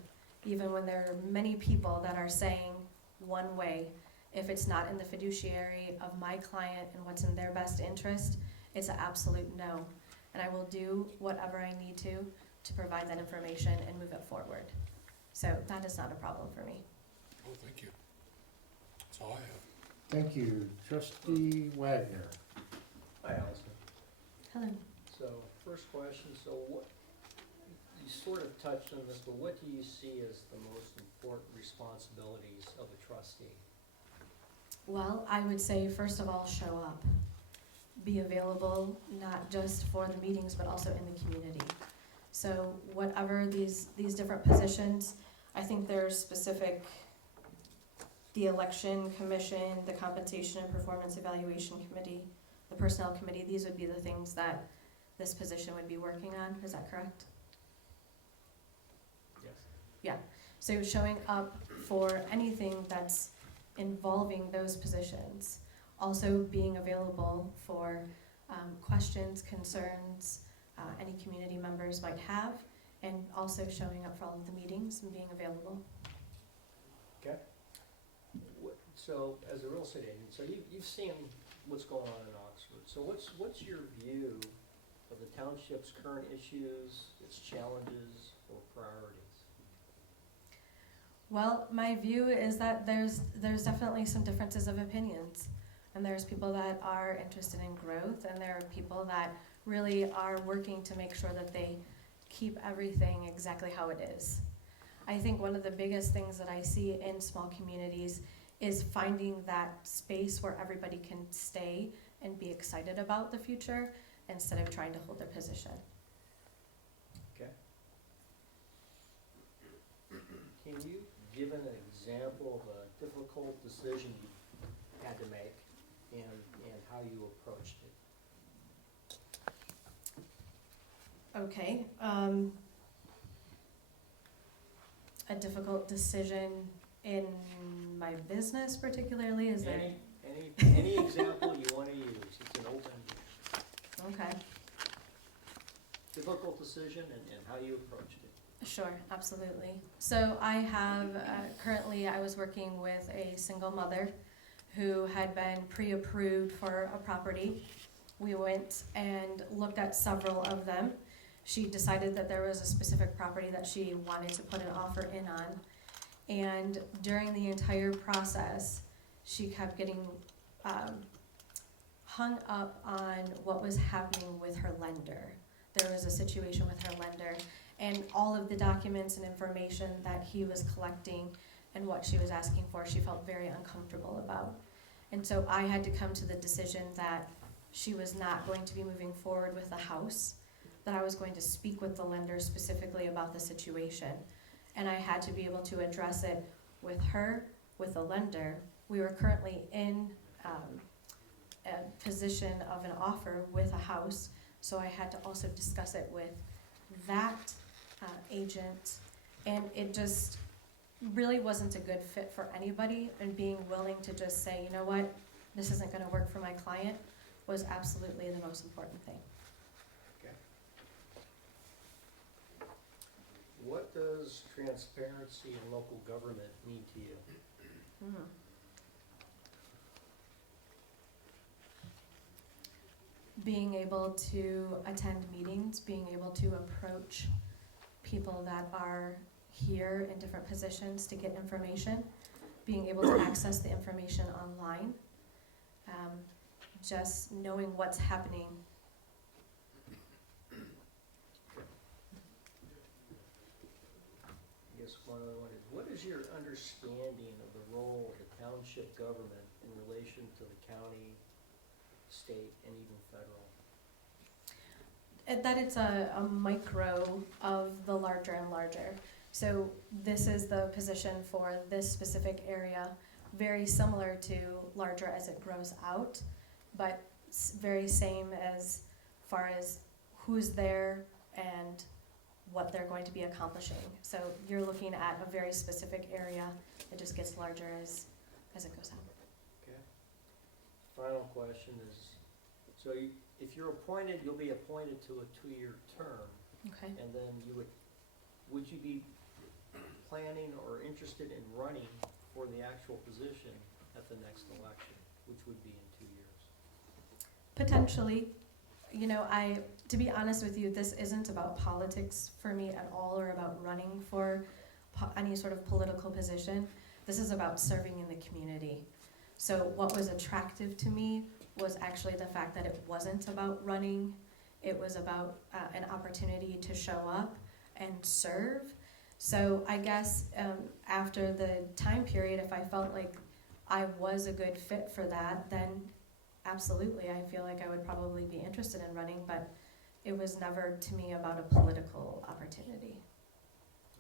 Even when there are many people that are saying one way, if it's not in the fiduciary of my client and what's in their best interest, it's an absolute no. And I will do whatever I need to provide that information and move it forward. So that is not a problem for me. Oh, thank you. That's all I have. Thank you. Trustee Wagner. Hi, Allison. Hello. So, first question, so what, you sort of touched on this, but what do you see as the most important responsibilities of a trustee? Well, I would say, first of all, show up. Be available, not just for the meetings, but also in the community. So whatever these different positions, I think there's specific, the election commission, the compensation and performance evaluation committee, the personnel committee, these would be the things that this position would be working on, is that correct? Yes. Yeah, so showing up for anything that's involving those positions. Also being available for questions, concerns, any community members might have, and also showing up for all of the meetings and being available. Okay. So, as a real estate agent, so you've seen what's going on in Oxford. So what's your view of the township's current issues, its challenges, or priorities? Well, my view is that there's definitely some differences of opinions. And there's people that are interested in growth, and there are people that really are working to make sure that they keep everything exactly how it is. I think one of the biggest things that I see in small communities is finding that space where everybody can stay and be excited about the future instead of trying to hold their position. Okay. Can you give an example of a difficult decision you had to make and how you approached it? Okay, a difficult decision in my business particularly, is there? Any example you want to use, it's an open, Okay, difficult decision and how you approached it. sure, absolutely. So I have, currently I was working with a single mother who had been pre-approved for a property. We went and looked at several of them. She decided that there was a specific property that she wanted to put an offer in on. And during the entire process, she kept getting hung up on what was happening with her lender. There was a situation with her lender, and all of the documents and information that he was collecting and what she was asking for, she felt very uncomfortable about. And so I had to come to the decision that she was not going to be moving forward with the house, that I was going to speak with the lender specifically about the situation. And I had to be able to address it with her, with the lender. We were currently in a position of an offer with a house, so I had to also discuss it with that agent. And it just really wasn't a good fit for anybody, and being willing to just say, you know what, this isn't gonna work for my client was absolutely the most important thing. Okay. What does transparency in local government mean to you? Being able to attend meetings, being able to approach people that are here in different positions to get information, being able to access the information online, just knowing what's happening. I guess one other one is, what is your understanding of the role of the township government in relation to the county, state, and even federal? That it's a micro of the larger and larger. So this is the position for this specific area, very similar to larger as it grows out, but very same as far as who's there and what they're going to be accomplishing. So you're looking at a very specific area. It just gets larger as it goes out. Okay. Final question is, so if you're appointed, you'll be appointed to a 2-year term, Okay. and then would you be planning or interested in running for the actual position at the next election, which would be in 2 years? Potentially. You know, to be honest with you, this isn't about politics for me at all, or about running for any sort of political position. This is about serving in the community. So what was attractive to me was actually the fact that it wasn't about running. It was about an opportunity to show up and serve. So I guess after the time period, if I felt like I was a good fit for that, then absolutely, I feel like I would probably be interested in running, but it was never to me about a political opportunity,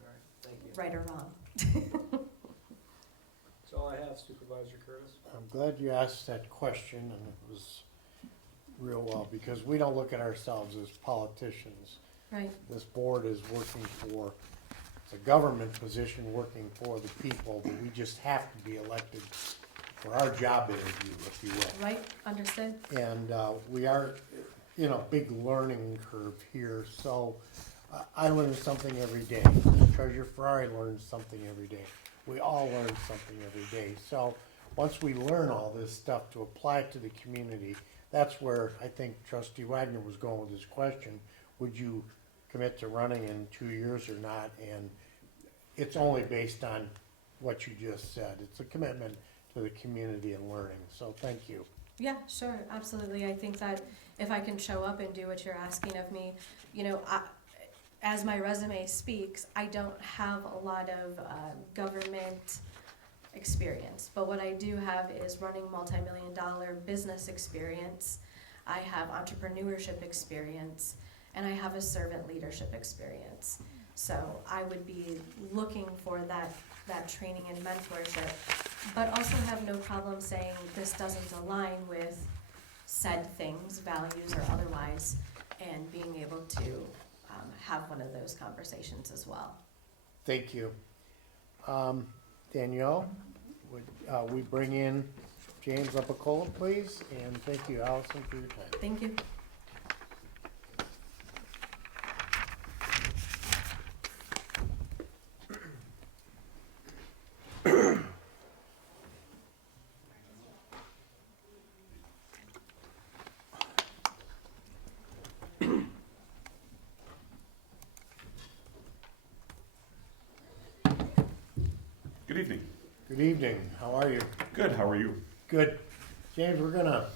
All right, thank you. right or wrong. That's all I have, Supervisor Curtis. I'm glad you asked that question, and it was real well, because we don't look at ourselves as politicians. Right, This board is working for, it's a government position working for the people, but we just have to be elected for our job interview, if you will. right, understood? And we are in a big learning curve here, so I learn something every day. Treasurer Ferrari learns something every day. We all learn something every day. So once we learn all this stuff to apply it to the community, that's where I think Trustee Wagner was going with his question. Would you commit to running in 2 years or not? And it's only based on what you just said. It's a commitment to the community and learning. So thank you. Yeah, sure, absolutely. I think that if I can show up and do what you're asking of me, you know, as my resume speaks, I don't have a lot of government experience, but what I do have is running multi-million-dollar business experience. I have entrepreneurship experience, and I have a servant leadership experience. So I would be looking for that training and mentorship, but also have no problem saying this doesn't align with said things, values or otherwise, and being able to have one of those conversations as well. Thank you. Danielle, would we bring in James Lepicola, please? And thank you, Allison, for your time. Thank you. Good evening. Good evening. How are you? Good, how are you? Good. James, we're gonna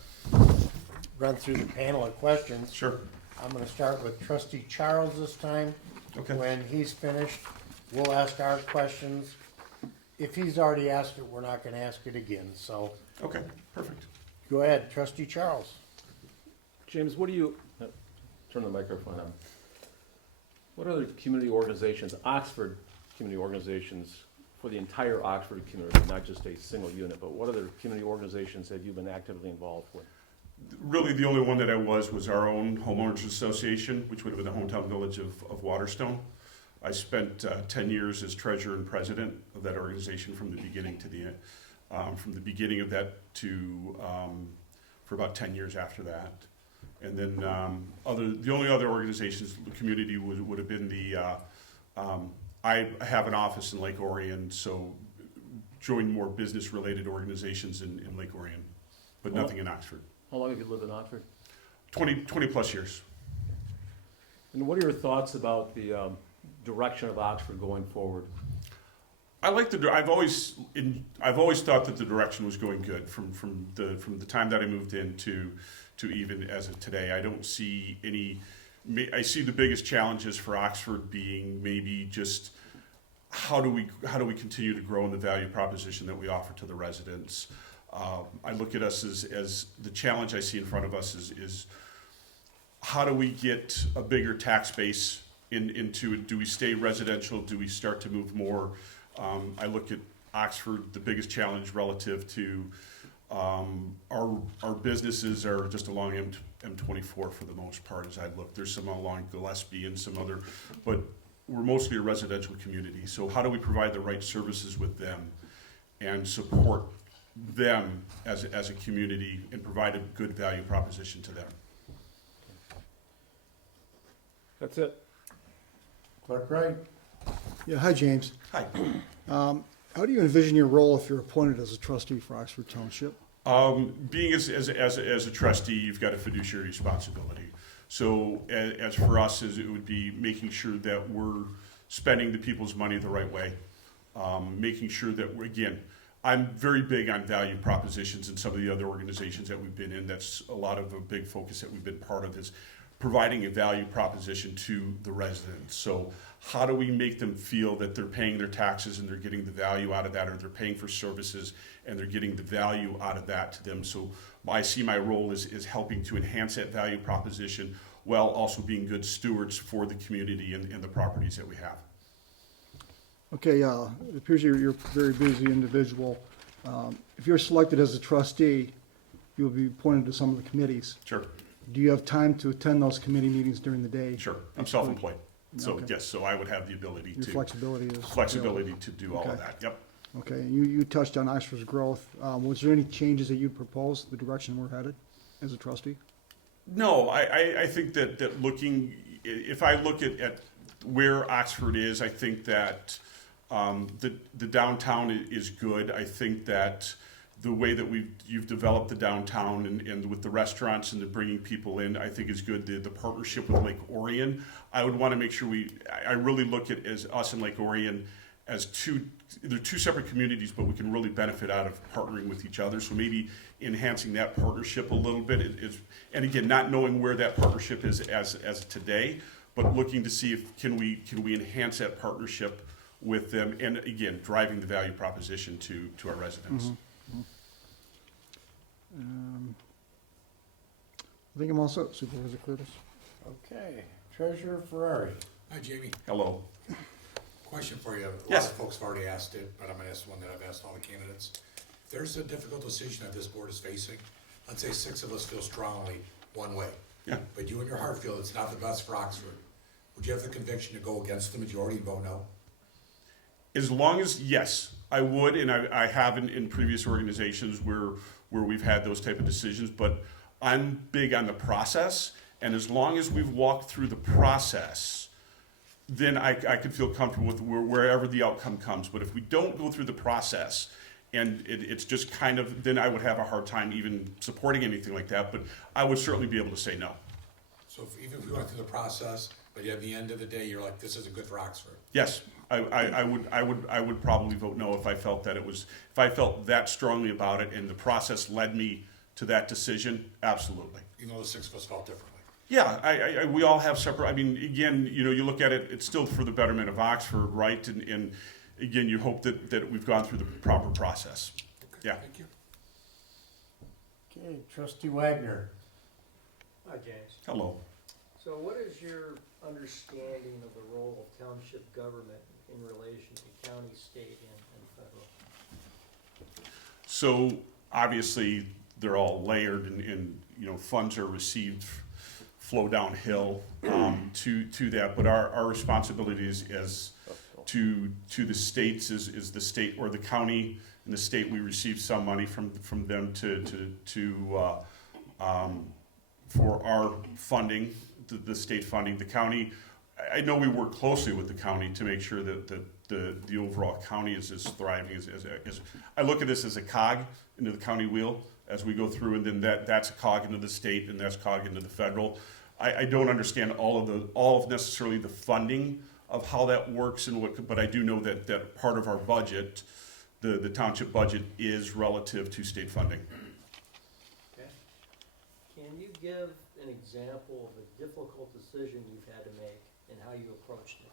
run through the panel of questions. Sure. I'm gonna start with Trustee Charles this time. Okay. When he's finished, we'll ask our questions. If he's already asked it, we're not gonna ask it again, so Okay, perfect. go ahead, trustee Charles. James, what do you, turn the microphone on. What other community organizations, Oxford community organizations, for the entire Oxford community, not just a single unit, but what other community organizations have you been actively involved with? Really, the only one that I was our own homeowners association, which would have been the hometown village of Waterstone. I spent 10 years as treasurer and president of that organization from the beginning to the end, from the beginning of that to for about 10 years after that. And then the only other organizations in the community would have been the, I have an office in Lake Orion, so joined more business-related organizations in Lake Orion, but nothing in Oxford. How long have you lived in Oxford? 20 plus years. And what are your thoughts about the direction of Oxford going forward? I like I've always thought that the direction was going good from the time that I moved in to even as of today. I don't see any. I see the biggest challenges for Oxford being maybe just how do we continue to grow in the value proposition that we offer to the residents. I look at us as the challenge I see in front of us is how do we get a bigger tax base into it? Do we stay residential? Do we start to move more? I look at Oxford, the biggest challenge relative to our businesses are just along M24 for the most part as I look. There's some along Gillespie and some other, but we're mostly a residential community. So how do we provide the right services with them and support them as a community and provide a good value proposition to them? That's it. Clerk Wright? Yeah, hi, James. Hi. How do you envision your role if you're appointed as a trustee for Oxford Township? Being as a trustee, you've got a fiduciary responsibility. So as for us, it would be making sure that we're spending the people's money the right way, making sure that I'm very big on value propositions in some of the other organizations that we've been in. That's a lot of a big focus that we've been part of is providing a value proposition to the residents. So how do we make them feel that they're paying their taxes and they're getting the value out of that, or they're paying for services and they're getting the value out of that to them? So I see my role is helping to enhance that value proposition while also being good stewards for the community and the properties that we have. Okay, it appears you're a very busy individual. If you're selected as a trustee, you'll be appointed to some of the committees. Sure, Do you have time to attend those committee meetings during the day? sure. I'm self-employed. So Okay. yes, so I would have the ability Your to flexibility is. to do all of Okay. that. Yep. Okay, and you touched on Oxford's growth. Was there any changes that you'd propose, the direction we're headed as a trustee? No, I think that looking, if I look at where Oxford is, I think that the downtown is good. I think that the way that you've developed the downtown and with the restaurants and the bringing people in, I think is good. The partnership with Lake Orion, I would want to make sure I really look at as us and Lake Orion as they're two separate communities, but we can really benefit out of partnering with each other. So maybe enhancing that partnership a little bit is, and again, not knowing where that partnership is as today, but looking to see if can we enhance that partnership with them, and again, driving the value proposition to our residents. I think I'm all set, Supervisor Curtis. Okay, Treasurer Ferrari. Hi, Jamie. Hello. Question for you. A lot Yes. of folks have already asked it, but I'm gonna ask one that I've asked all the candidates. If there's a difficult decision that this board is facing, let's say 6 of us feel strongly one way. Yeah. But you and your heart feel it's not the best for Oxford. Would you have the conviction to go against the majority and vote no? As long as, yes, I would, and I have in previous organizations where we've had those type of decisions, but I'm big on the process, and as long as we've walked through the process, then I could feel comfortable with wherever the outcome comes. But if we don't go through the process, and it's just kind of, then I would have a hard time even supporting anything like that, but I would certainly be able to say no. So even if we went through the process, but at the end of the day, you're like, this isn't good for Oxford. Yes, I would probably vote no if I felt that if I felt that strongly about it and the process led me to that decision, absolutely. Even though the 6 of us felt differently. Yeah, we all have separate, I mean, again, you know, you look at it, it's still for the betterment of Oxford, right? And again, you hope that we've gone through the proper process. Yeah. Thank you. Okay, trustee Wagner. Hi, James. Hello. So what is your understanding of the role of township government in relation to county, state, and federal? So obviously, they're all layered and you know, funds are received, flow downhill to that. But our responsibility is to the states is the state or the county and the state. We receive some money from them for our funding, the state funding. The county, I know we work closely with the county to make sure that the overall county is as thriving as I look at this as a cog into the county wheel as we go through, and then that's a cog into the state, and that's cog into the federal. I don't understand all of necessarily the funding of how that works and what, but I do know that part of our budget, the township budget, is relative to state funding. Okay. Can you give an example of a difficult decision you've had to make and how you approached it?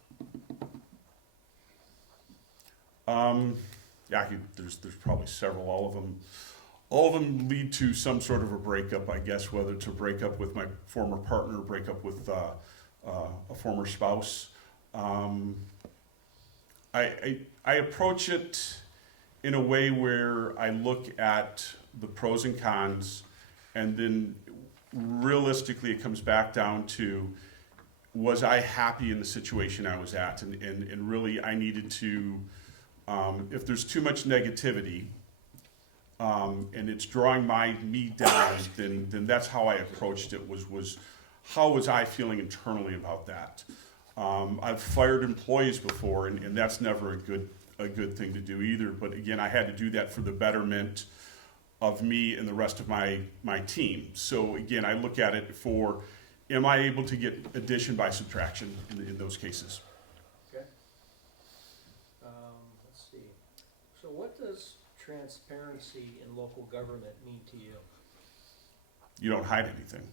Yeah, there's probably several. All of them lead to some sort of a breakup, I guess, whether it's a breakup with my former partner, breakup with a former spouse. I approach it in a way where I look at the pros and cons, and then realistically it comes back down to, was I happy in the situation I was at? And really I needed to, if there's too much negativity, and it's drawing me down, then that's how I approached it, was how was I feeling internally about that? I've fired employees before, and that's never a good thing to do either. But again, I had to do that for the betterment of me and the rest of my team. So again, I look at it for, am I able to get addition by subtraction in those cases? Okay. Let's see. So what does transparency in local government mean to you? You don't hide anything.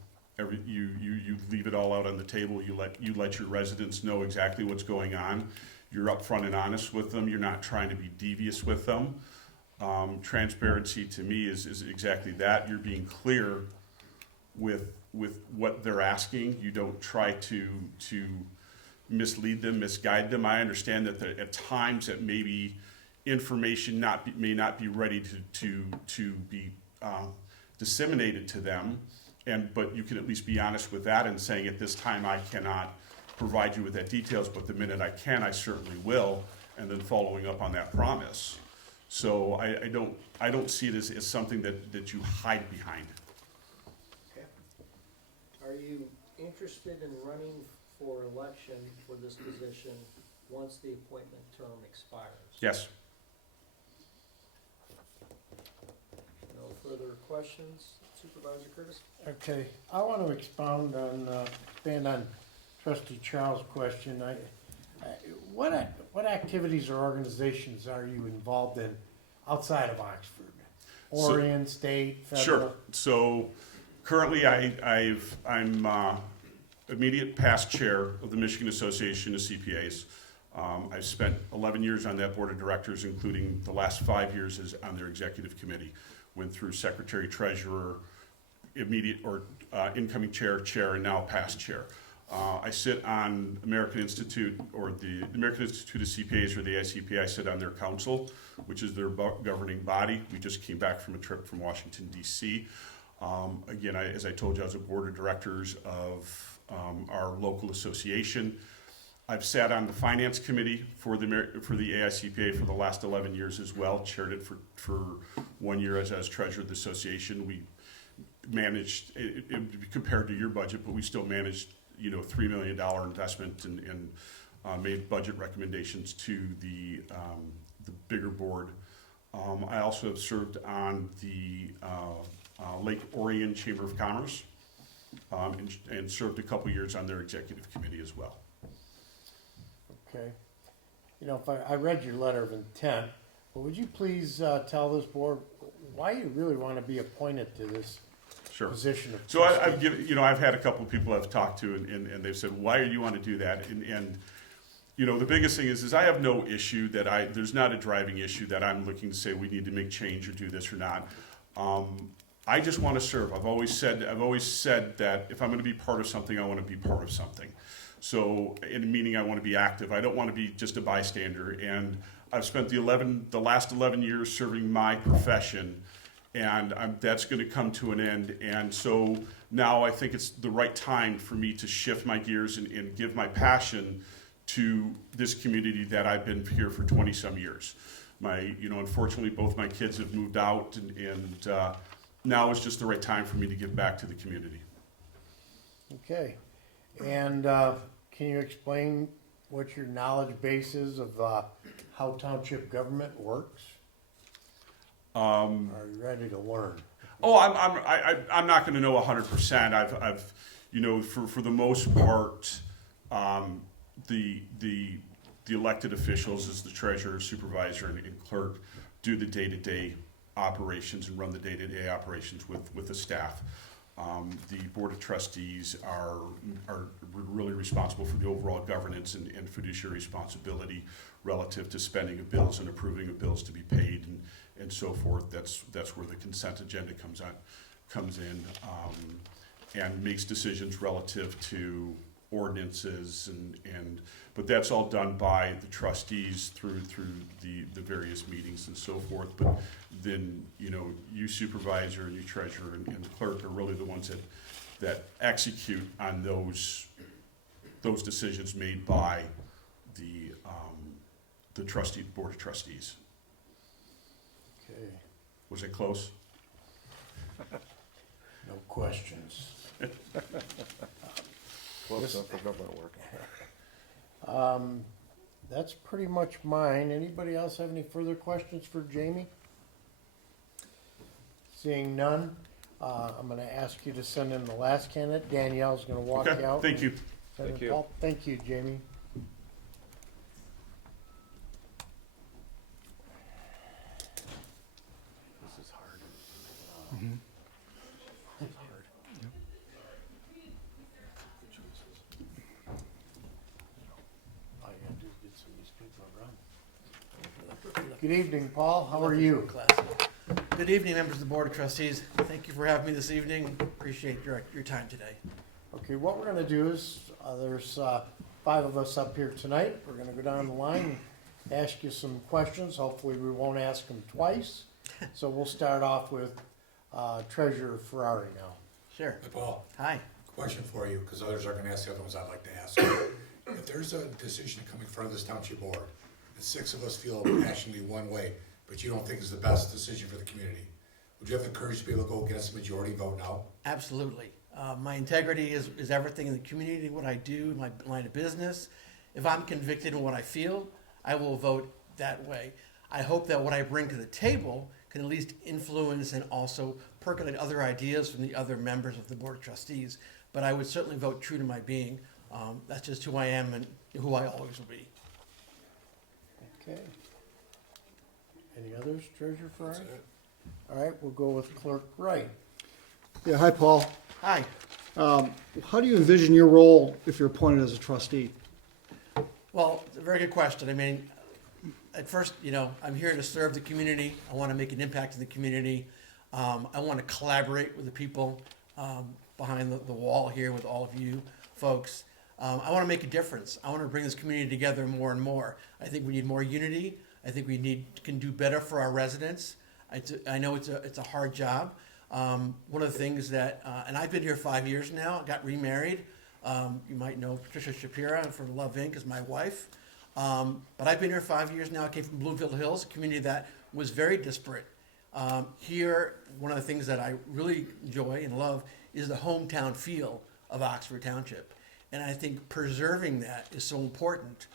You leave it all out on the table. You let your residents know exactly what's going on. You're upfront and honest with them. You're not trying to be devious with them. Transparency to me is exactly that. You're being clear with what they're asking. You don't try to mislead them, misguide them. I understand that at times that maybe information may not be ready to be disseminated to them, but you can at least be honest with that and saying, at this time I cannot provide you with that details, but the minute I can, I certainly will, and then following up on that promise. So I don't see it as something that you hide behind. Okay. Are you interested in running for election for this position once the appointment term expires? Yes. No further questions, Supervisor Curtis? Okay, I want to expand on Trustee Charles' question. What activities or organizations are you involved in outside of Oxford? Orion, state, federal? Sure. So currently I'm immediate past chair of the Michigan Association of CPAs. I've spent 11 years on that board of directors, including the last 5 years as on their executive committee. Went through secretary, treasurer, immediate or incoming chair, and now past chair. I sit on American Institute, or the American Institute of CPAs, or the AICPA. I sit on their council, which is their governing body. We just came back from a trip from Washington, D.C. Again, as I told you, I was a board of directors of our local association. I've sat on the finance committee for the AICPA for the last 11 years as well. Chaired it for 1 year as treasurer of the association. We managed, compared to your budget, but we still managed, $3 million investment and made budget recommendations to the bigger board. I also have served on the Lake Orion Chamber of Commerce and served a couple years on their executive committee as well. Okay. If I read your letter of intent, but would you please tell this board why you really want to be appointed to this Sure. position of So trustee. I've given, I've had a couple of people I've talked to, and they've said, why do you want to do that? And the biggest thing is I have no issue there's not a driving issue that I'm looking to say we need to make change or do this or not. I just want to serve. I've always said that if I'm going to be part of something, I want to be part of something. So, meaning I want to be active. I don't want to be just a bystander. And I've spent the last 11 years serving my profession, and that's going to come to an end. And so now I think it's the right time for me to shift my gears and give my passion to this community that I've been here for 20 some years. Unfortunately, both my kids have moved out, and now is just the right time for me to give back to the community. Okay, and can you explain what your knowledge base is of how township government works? Are you ready to learn? Oh, I'm not going to know 100%. I've for the most part, the elected officials, as the treasurer, supervisor, and clerk, do the day-to-day operations and run the day-to-day operations with the staff. The board of trustees are really responsible for the overall governance and fiduciary responsibility relative to spending of bills and approving of bills to be paid and so forth. That's where the consent agenda comes in and makes decisions relative to ordinances but that's all done by the trustees through the various meetings and so forth. But then you supervisor and you treasurer and the clerk are really the ones that execute on those decisions made by the board of trustees. Okay, Was it close? no questions. Close enough for government work. That's pretty much mine. Anybody else have any further questions for Jamie? Seeing none, I'm gonna ask you to send in the last candidate. Danielle's gonna walk Okay, you out. thank you. Send in Thank you. Paul. Thank you, Jamie. This is hard. All you gotta do is get some of these people around. Good evening, Paul. How are you? Good evening, members of the Board of Trustees. Thank you for having me this evening. Appreciate your time today. Okay, what we're gonna do is, there's 5 of us up here tonight. We're gonna go down the line and ask you some questions. Hopefully, we won't ask them twice. So we'll start off with Treasurer Ferrari now. Sure. Hey, Paul, Hi. question for you, because others are gonna ask the other ones I'd like to ask. If there's a decision to come in front of this township board, and 6 of us feel passionately one way, but you don't think it's the best decision for the community, would you have the courage to be able to go against the majority vote now? Absolutely. My integrity is everything in the community, what I do, my line of business. If I'm convicted in what I feel, I will vote that way. I hope that what I bring to the table can at least influence and also percolate other ideas from the other members of the Board of Trustees. But I would certainly vote true to my being. That's just who I am and who I always will be. Okay. Any others, Treasurer Ferrari? That's it. All right, we'll go with Clerk Wright. Yeah, hi, Paul. Hi. How do you envision your role if you're appointed as a trustee? Well, it's a very good question. I mean, at first, I'm here to serve the community. I want to make an impact in the community. I want to collaborate with the people behind the wall here with all of you folks. I want to make a difference. I want to bring this community together more and more. I think we need more unity. I think we can do better for our residents. I know it's a hard job. One of the things that, and I've been here 5 years now, got remarried. You might know Patricia Shapira from Love Inc. is my wife. But I've been here 5 years now. I came from Bloomfield Hills, a community that was very disparate. Here, one of the things that I really enjoy and love is the hometown feel of Oxford Township. And I think preserving that is so important.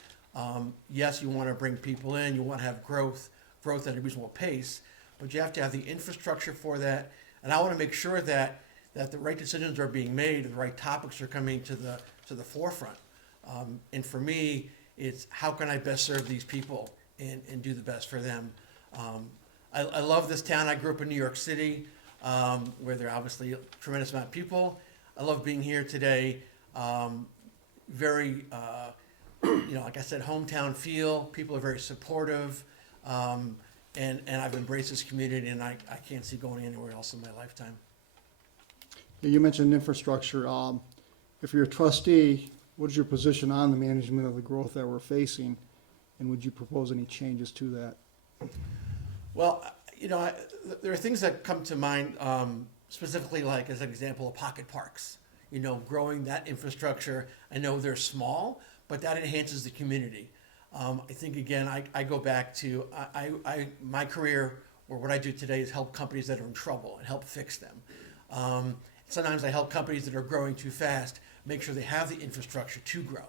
Yes, you want to bring people in, you want to have growth at a reasonable pace, but you have to have the infrastructure for that. And I want to make sure that the right decisions are being made, the right topics are coming to the forefront. And for me, it's how can I best serve these people and do the best for them. I love this town. I grew up in New York City. where there are obviously a tremendous amount of people. I love being here today. Very, like I said, hometown feel. People are very supportive. And I've embraced this community, and I can't see going anywhere else in my lifetime. You mentioned infrastructure. If you're a trustee, what is your position on the management of the growth that we're facing? And would you propose any changes to that? Well, there are things that come to mind, specifically like as an example of pocket parks. Growing that infrastructure. I know they're small, but that enhances the community. I think again, I go back to my career, or what I do today is help companies that are in trouble and help fix them. Sometimes I help companies that are growing too fast make sure they have the infrastructure to grow.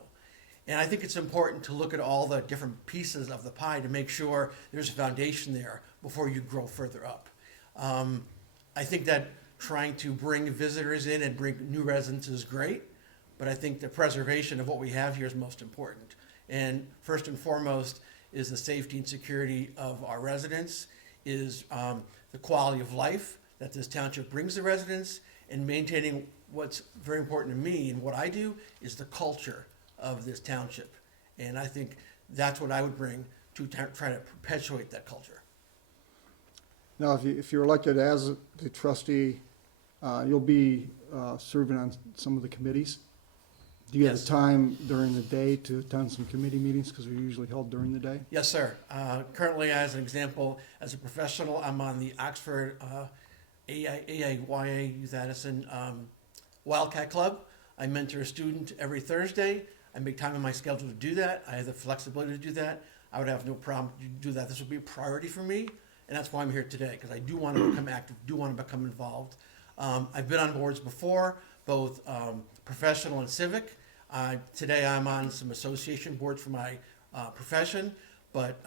And I think it's important to look at all the different pieces of the pie to make sure there's a foundation there before you grow further up. I think that trying to bring visitors in and bring new residents is great, but I think the preservation of what we have here is most important. And first and foremost is the safety and security of our residents, is the quality of life that this township brings the residents, and maintaining what's very important to me and what I do is the culture of this township. And I think that's what I would bring to try to perpetuate that culture. Now, if you're elected as the trustee, you'll be serving on some of the committees. Do you Yes. have time during the day to attend some committee meetings, because they're usually held during the day? Yes, sir. Currently, as an example, as a professional, I'm on the Oxford AIYA Youth Addison Wildcat Club. I mentor a student every Thursday. I make time in my schedule to do that. I have the flexibility to do that. I would have no problem to do that. This would be a priority for me, and that's why I'm here today, because I do want to become active, do want to become involved. I've been on boards before, both professional and civic. Today I'm on some association boards for my profession, but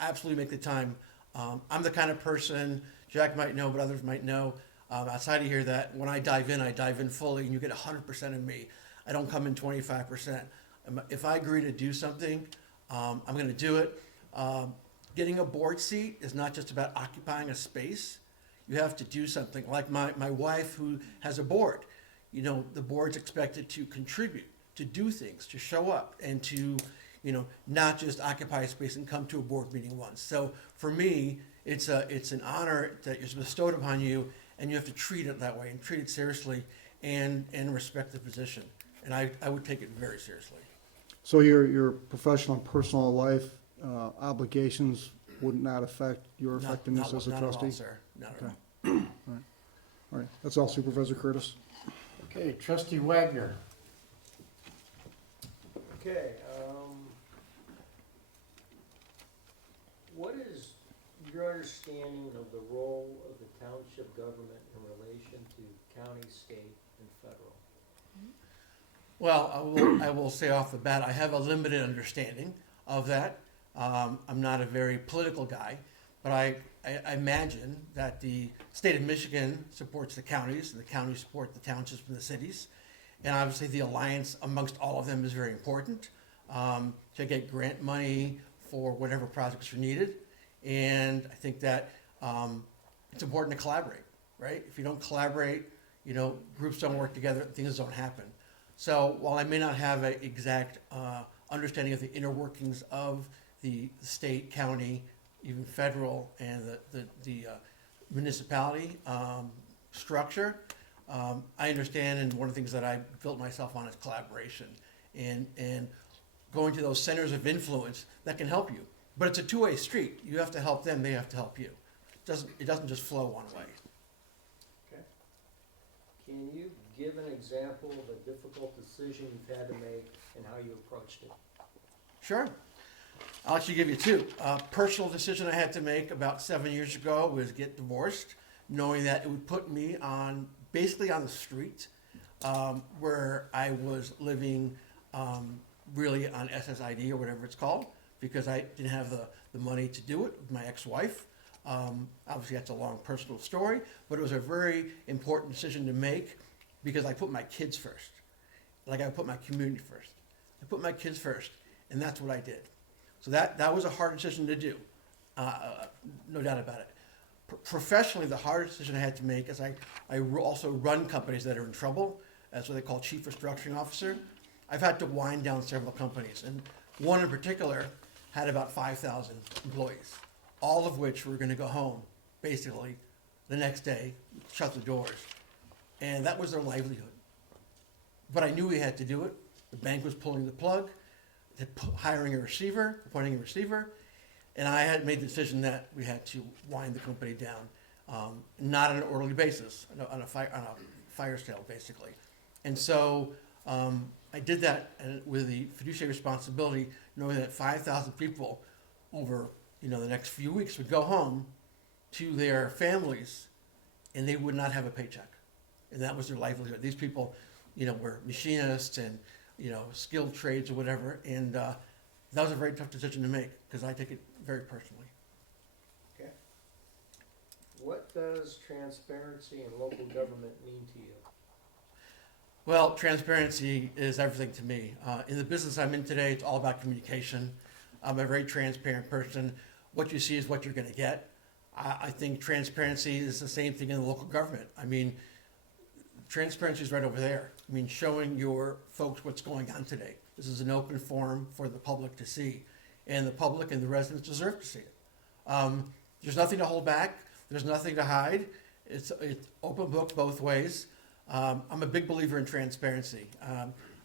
absolutely make the time. I'm the kind of person, Jack might know, but others might know, outside of here, that when I dive in fully, and you get 100% of me. I don't come in 25%. If I agree to do something, I'm going to do it. Getting a board seat is not just about occupying a space. You have to do something. Like my wife, who has a board, the board's expected to contribute, to do things, to show up, and to, not just occupy a space and come to a board meeting once. So for me, it's an honor that is bestowed upon you, and you have to treat it that way and treat it seriously and respect the position. And I would take it very seriously. So your professional and personal life obligations would not affect your effectiveness as a Not trustee? at all, sir. Not at Okay. all. All right, that's all, Supervisor Curtis. Okay, trustee Wagner. Okay, what is your understanding of the role of the township government in relation to county, state, and federal? Well, I will say off the bat, I have a limited understanding of that. I'm not a very political guy, but I imagine that the state of Michigan supports the counties, and the counties support the townships and the cities. And obviously, the alliance amongst all of them is very important to get grant money for whatever projects are needed. And I think that it's important to collaborate, right? If you don't collaborate, groups don't work together, things don't happen. So while I may not have an exact understanding of the inner workings of the state, county, even federal, and the municipality structure, I understand, and one of the things that I built myself on is collaboration and going to those centers of influence that can help you. But it's a two-way street. You have to help them, they have to help you. It doesn't just flow one way. Okay. Can you give an example of a difficult decision you've had to make and how you approached it? Sure. I'll actually give you two. A personal decision I had to make about 7 years ago was get divorced, knowing that it would put me basically on the street, where I was living really on SSID or whatever it's called, because I didn't have the money to do it with my ex-wife. Obviously, that's a long personal story, but it was a very important decision to make because I put my kids first. Like I put my community first. I put my kids first, and that's what I did. So that was a hard decision to do, no doubt about it. Professionally, the hardest decision I had to make is also run companies that are in trouble. That's what they call chief restructuring officer. I've had to wind down several companies, and one in particular had about 5,000 employees, all of which were going to go home basically the next day, shut the doors, and that was their livelihood. But I knew we had to do it. The bank was pulling the plug, hiring a receiver, appointing a receiver, and I had made the decision that we had to wind the company down, not on an orderly basis, on a fire sale, basically. And so I did that with the fiduciary responsibility, knowing that 5,000 people over the next few weeks would go home to their families, and they would not have a paycheck, and that was their livelihood. These people, were machinists and skilled trades or whatever, and that was a very tough decision to make because I take it very personally. Okay. What does transparency in local government mean to you? Well, transparency is everything to me. In the business I'm in today, it's all about communication. I'm a very transparent person. What you see is what you're going to get. I think transparency is the same thing in the local government. I mean, transparency is right over there. I mean, showing your folks what's going on today. This is an open forum for the public to see, and the public and the residents deserve to see it. There's nothing to hold back. There's nothing to hide. It's open book both ways. I'm a big believer in transparency.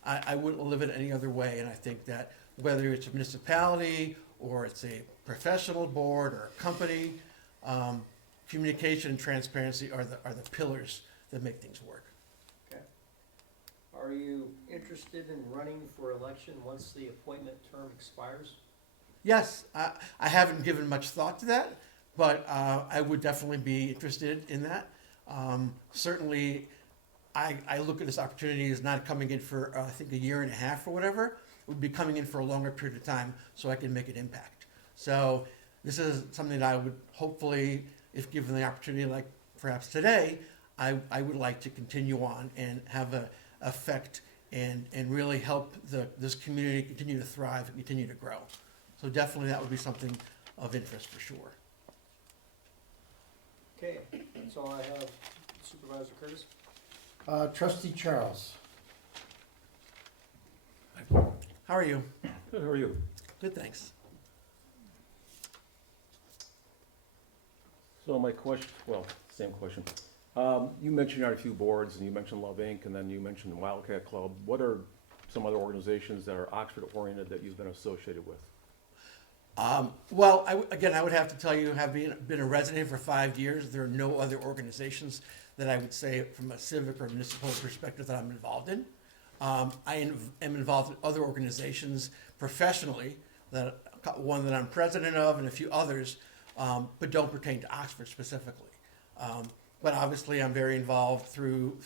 I wouldn't live it any other way, and I think that whether it's a municipality or it's a professional board or a company, communication and transparency are the pillars that make things work. Okay. Are you interested in running for election once the appointment term expires? Yes, I haven't given much thought to that, but I would definitely be interested in that. Certainly, I look at this opportunity as not coming in for, I think, a year and a half or whatever. It would be coming in for a longer period of time so I can make an impact. So this is something that I would hopefully, if given the opportunity like perhaps today, I would like to continue on and have an effect and really help this community continue to thrive and continue to grow. So definitely that would be something of interest for sure. Okay, that's all I have. Supervisor Curtis? Trustee Charles. How are you? Good, how are you? Good, thanks. So my question, well, same question. You mentioned you had a few boards, and you mentioned Love Inc., and then you mentioned Wildcat Club. What are some other organizations that are Oxford-oriented that you've been associated with? Well, I would have to tell you, having been a resident for 5 years, there are no other organizations that I would say from a civic or municipal perspective that I'm involved in. I am involved in other organizations professionally, one that I'm president of and a few others, but don't pertain to Oxford specifically. But obviously I'm very involved through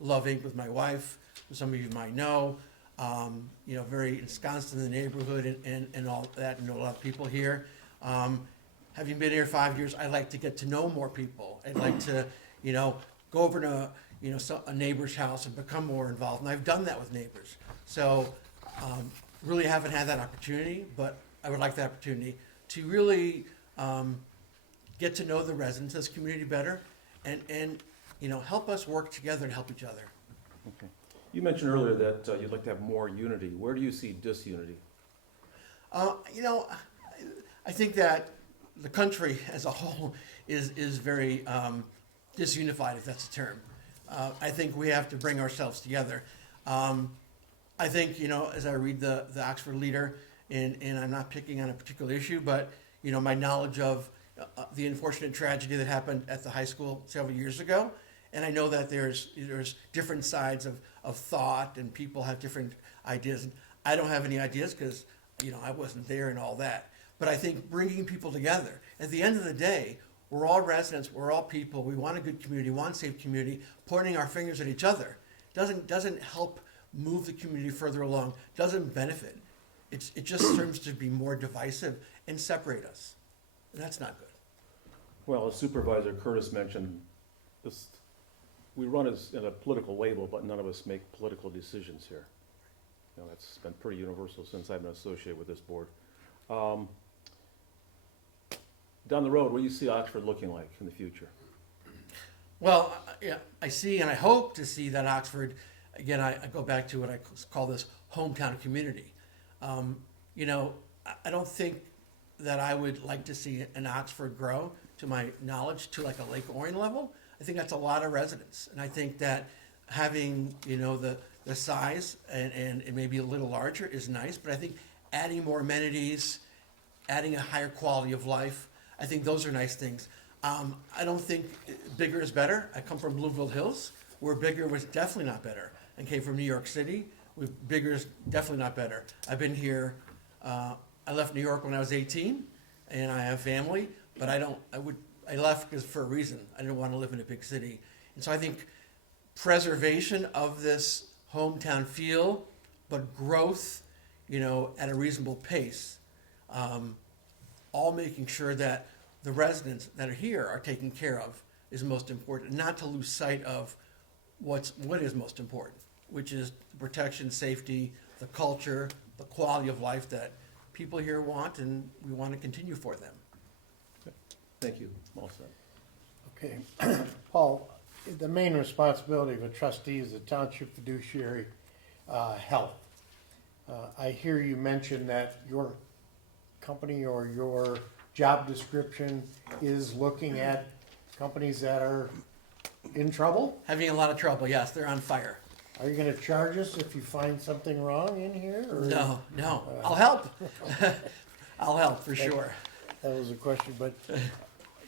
Love Inc. with my wife, who some of you might know. Very ensconced in the neighborhood and all that, know a lot of people here. Having been here 5 years, I like to get to know more people. I'd like to, go over to, a neighbor's house and become more involved. And I've done that with neighbors. So, really haven't had that opportunity, but I would like the opportunity to really get to know the residents of this community better and help us work together to help each other. Okay. You mentioned earlier that you'd like to have more unity. Where do you see disunity? I think that the country as a whole is very disunified, if that's a term. I think we have to bring ourselves together. I think, as I read the Oxford Leader, and I'm not picking on a particular issue, but, my knowledge of the unfortunate tragedy that happened at the high school several years ago, and I know that there's different sides of thought, and people have different ideas. And I don't have any ideas because, I wasn't there and all that. But I think bringing people together, at the end of the day, we're all residents, we're all people, we want a good community, want a safe community. Pointing our fingers at each other doesn't help move the community further along, doesn't benefit. It just serves to be more divisive and separate us. And that's not good. Well, as Supervisor Curtis mentioned, we run as in a political label, but none of us make political decisions here. That's been pretty universal since I've been associated with this board. down the road, what do you see Oxford looking like in the future? Well, yeah, I see and I hope to see that Oxford, again, I go back to what I call this hometown community. You know, I don't think that I would like to see an Oxford grow, to my knowledge, to like a Lake Orion level. I think that's a lot of residents. And I think that having, you know, the size and maybe a little larger is nice, but I think adding more amenities, adding a higher quality of life, I think those are nice things. I don't think bigger is better. I come from Bloomfield Hills, where bigger was definitely not better, and came from New York City, where bigger is definitely not better. I've been here, I left New York when I was 18, and I have family, but I left because for a reason. I didn't want to live in a big city. And so I think preservation of this hometown feel, but growth, you know, at a reasonable pace, all making sure that the residents that are here are taken care of is most important, not to lose sight of what is most important, which is protection, safety, the culture, the quality of life that people here want, and we want to continue for them. Thank you. All set. Okay. Paul, the main responsibility of a trustee is the township fiduciary health. I hear you mention that your company or your job description is looking at companies that are in trouble? Having a lot of trouble, yes, they're on fire. Are you gonna charge us if you find something wrong in here? Or? No, I'll help. I'll help for sure. That was a question, but,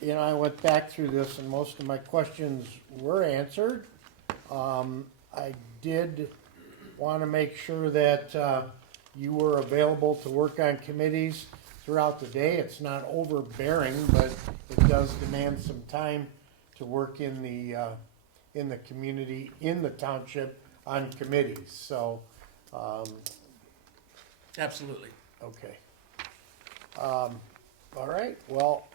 you know, I went back through this and most of my questions were answered. I did want to make sure that you were available to work on committees throughout the day. It's not overbearing, but it does demand some time to work in the community, in the township, on committees, so, Absolutely. okay. All right, well,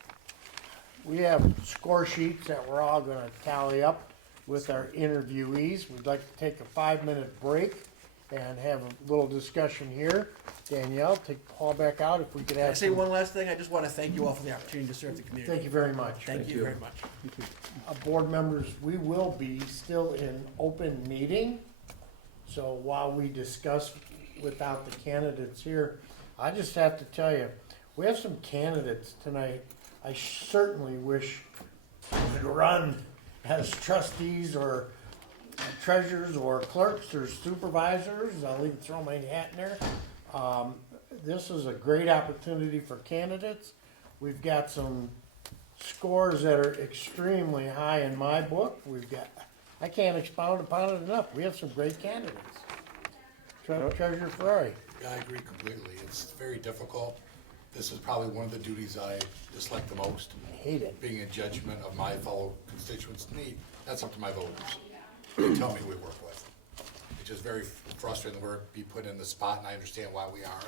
we have score sheets that we're all gonna tally up with our interviewees. We'd like to take a 5-minute break and have a little discussion here. Danielle, take Paul back out if we could Can I have say some. one last thing? I just want to thank you all for the opportunity to serve the community. Thank you very much. Thank you very much. Board members, we will be still in open meeting. So while we discuss without the candidates here, I just have to tell you, we have some candidates tonight. I certainly wish would run as trustees or treasurers or clerks or supervisors. I'll even throw my hat in there. This is a great opportunity for candidates. We've got some scores that are extremely high in my book. I can't expound upon it enough. We have some great candidates. Treasurer Ferrari. Yeah, I agree completely. It's very difficult. This is probably one of the duties I dislike the most. Hate it. Being a judgment of my fellow constituents' need. That's up to my voters. They tell me who we work with. It's just very frustrating that we're be put in the spot, and I understand why we are.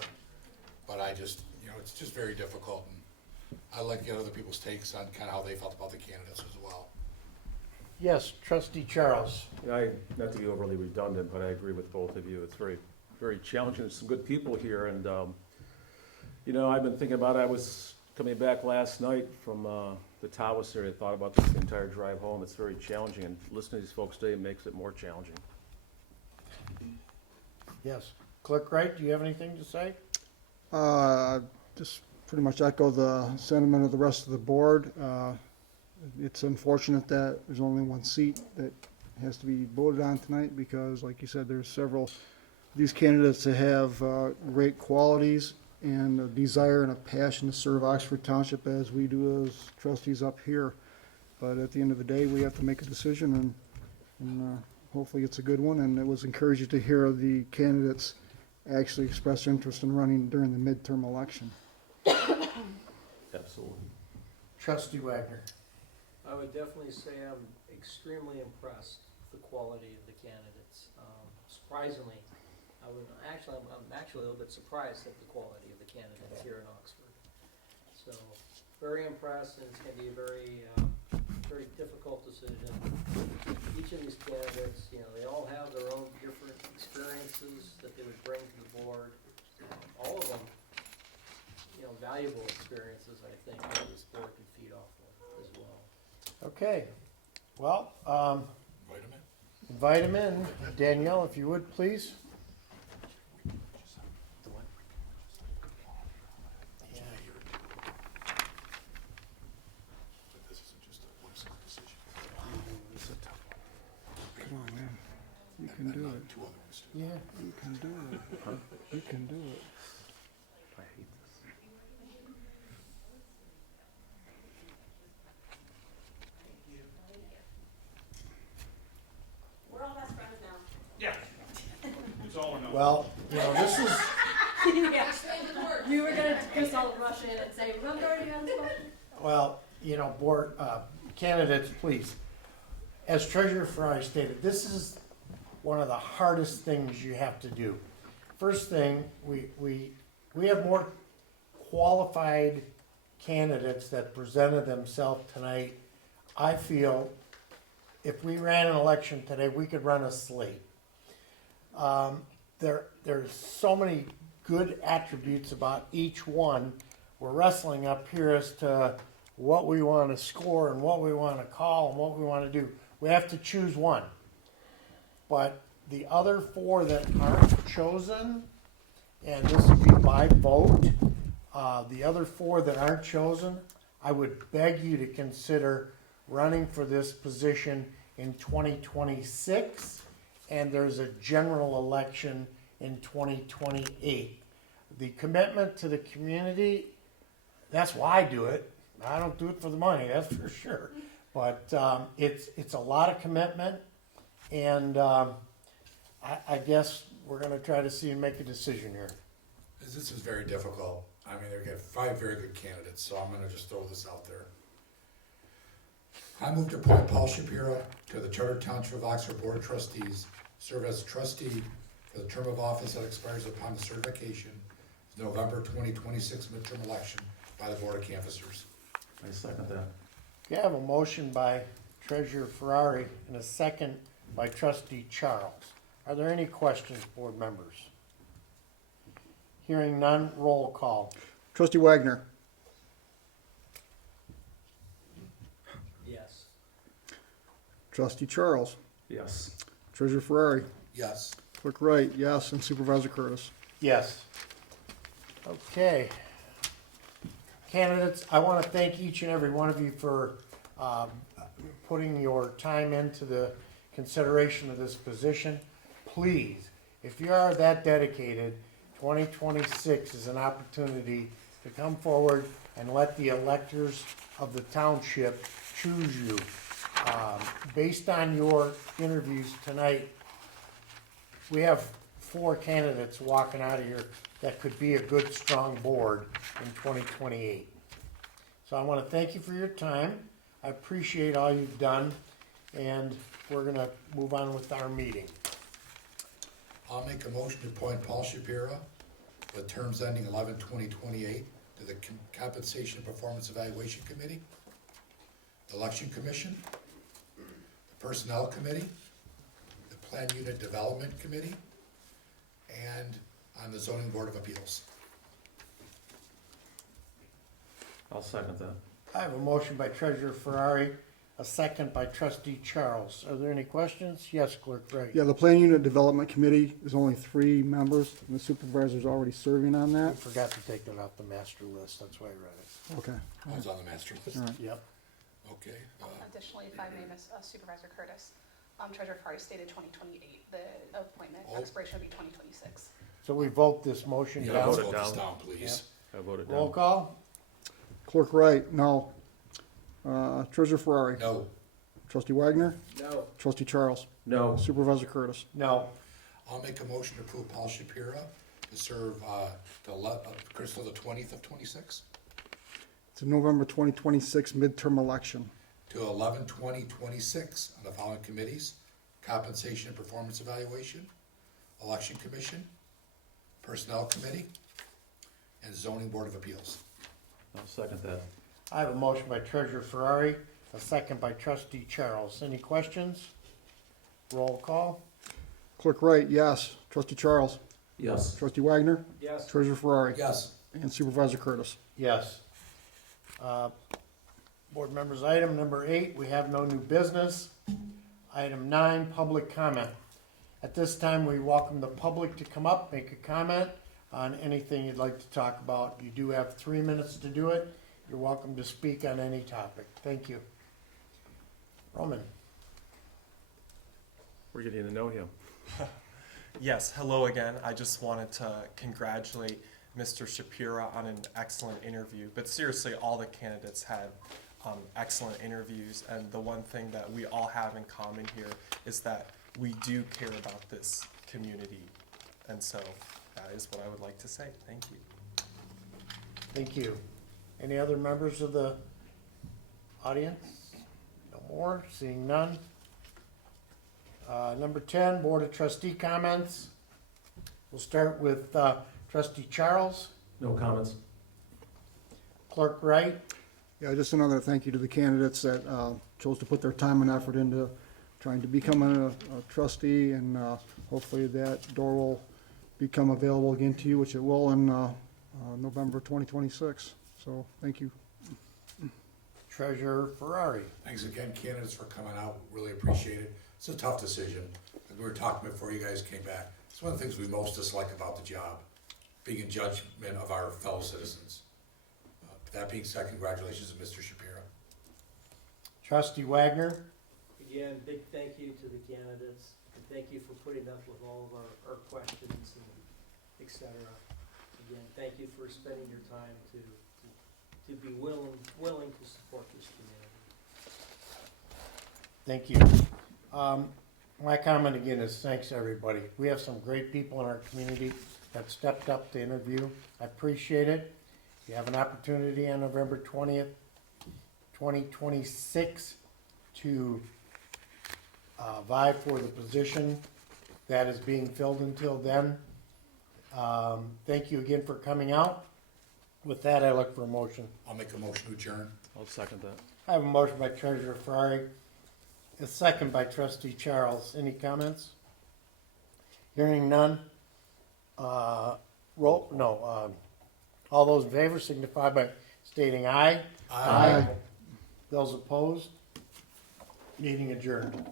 But I just, you know, it's just very difficult. And I like to get other people's takes on kind of how they felt about the candidates as well. Yes, Trustee Charles. Not to be overly redundant, but I agree with both of you. It's very, very challenging. There's some good people here, and you know, I've been thinking about it. I was coming back last night from the Tawas area. I thought about this the entire drive home. It's very challenging, and listening to these folks today makes it more challenging. Yes. Clerk Wright, do you have anything to say? Just pretty much echo the sentiment of the rest of the board. It's unfortunate that there's only one seat that has to be voted on tonight because, like you said, there's several of these candidates that have great qualities and a desire and a passion to serve Oxford Township as we do as trustees up here. But at the end of the day, we have to make a decision, and hopefully it's a good one. And it was encouraging to hear the candidates actually express interest in running during the midterm election. Absolutely. Trustee Wagner. I would definitely say I'm extremely impressed with the quality of the candidates. Surprisingly, I'm actually a little bit surprised at the quality of the candidates here in Oxford. So, very impressed, and it's going to be a very difficult decision. Each of these candidates, you know, they all have their own different experiences that they would bring to the board. All of them, you know, valuable experiences, I think, that this board can feed off of as well. Okay, well, Vitamin? invite him in. Danielle, if you would, please. Yeah. This isn't just a one-single decision. Come on, man. You can do it. Two other ones too. Yeah. You can do it. You can do it. I hate this. We're all best friends now. It's all or nothing. Well, this is, You were gonna just all rush in and say, we're already on spot. well, board, candidates, please. As Treasurer Ferrari stated, this is one of the hardest things you have to do. First thing, we have more qualified candidates that presented themselves tonight. I feel if we ran an election today, we could run a slate. There's so many good attributes about each one. We're wrestling up here as to what we want to score and what we want to call and what we want to do. We have to choose one. But the other four that aren't chosen, and this would be by vote, the other four that aren't chosen, I would beg you to consider running for this position in 2026, and there's a general election in 2028. The commitment to the community, that's why I do it. I don't do it for the money, that's for sure. But it's a lot of commitment, and I guess we're gonna try to see and make a decision here. This is very difficult. I mean, they've got 5 very good candidates, so I'm gonna just throw this out there. I move to appoint Paul Shapiro to the Charter Township of Oxford Board of Trustees, serve as a trustee for the term of office that expires upon the certification of the November 2026 midterm election by the Board of Canvassers. I second that. Okay, I have a motion by Treasurer Ferrari and a second by Trustee Charles. Are there any questions, board members? Hearing none, roll call. Trustee Wagner. Yes. Trustee Charles. Yes. Treasurer Ferrari. Yes. Clerk Wright, yes, and Supervisor Curtis. Yes. Okay. Candidates, I want to thank each and every one of you for putting your time into the consideration of this position. Please, if you are that dedicated, 2026 is an opportunity to come forward and let the electors of the township choose you. Based on your interviews tonight, we have 4 candidates walking out of here that could be a good, strong board in 2028. So I want to thank you for your time. I appreciate all you've done, and we're going to move on with our meeting. I'll make a motion to appoint Paul Shapiro with terms ending 11/20/28 to the Compensation and Performance Evaluation Committee, the Election Commission, the Personnel Committee, the Plan Unit Development Committee, and on the Zoning Board of Appeals. I'll second that. I have a motion by Treasurer Ferrari, a second by Trustee Charles. Are there any questions? Yes, Clerk Wright. Yeah, the Plan Unit Development Committee is only 3 members, and the supervisor's already serving on I that. forgot to take that off the master list, that's why I read it. Okay, I was on the master list. all right. Yep. Okay. Additionally, if I may, Miss Supervisor Curtis, Treasurer Ferrari stated 2028. The appointment Oh. expiration would be 2026. So we vote this motion Yeah, down. let's Vote it vote this down. down, please. I voted Roll down. call? Clerk Wright, no. Treasurer Ferrari. No. Trustee Wagner. No. Trustee Charles. No. Supervisor Curtis. No. I'll make a motion to approve Paul Shapiro to serve Crystal the 20th of 26 It's a November 2026 midterm election. to 11/20/26 on the following committees: Compensation and Performance Evaluation, Election Commission, Personnel Committee, and Zoning Board of Appeals. I'll second that. I have a motion by Treasurer Ferrari, a second by Trustee Charles. Any questions? Roll call? Clerk Wright, yes. Trustee Charles. Yes. Trustee Wagner. Yes. Treasurer Ferrari. Yes. And Supervisor Curtis. Yes. Board members, item number 8, we have no new business. Item 9, public comment. At this time, we welcome the public to come up, make a comment on anything you'd like to talk about. You do have 3 minutes to do it. You're welcome to speak on any topic. Thank you. Roman. We're getting to know him. Yes, hello again. I just wanted to congratulate Mr. Shapira on an excellent interview. But seriously, all the candidates had excellent interviews. And the one thing that we all have in common here is that we do care about this community. And so that is what I would like to say. Thank you. Thank you. Any other members of the audience? No more, seeing none. Number 10, Board of Trustee comments. We'll start with Trustee Charles. No comments. Clerk Wright. Yeah, just another thank you to the candidates that chose to put their time and effort into trying to become a trustee, and hopefully that door will become available again to you, which it will in November 2026. So thank you. Treasurer Ferrari. Thanks again, candidates, for coming out. Really appreciate it. It's a tough decision. We were talking before you guys came back. It's one of the things we most dislike about the job, being in judgment of our fellow citizens. That being said, congratulations to Mr. Shapiro. Trustee Wagner. Again, big thank you to the candidates, and thank you for putting up with all of our questions and et cetera. Again, thank you for spending your time to be willing to support this community. Thank you. My comment again is thanks, everybody. We have some great people in our community that stepped up to interview. I appreciate it. You have an opportunity on November 20th, 2026 to vie for the position that is being filled until then. Thank you again for coming out. With that, I look for a motion. I'll make a motion to adjourn. I'll second that. I have a motion by Treasurer Ferrari, a second by Trustee Charles. Any comments? Hearing none. All those in favor signify by stating aye. Aye. Those opposed? Meeting adjourned.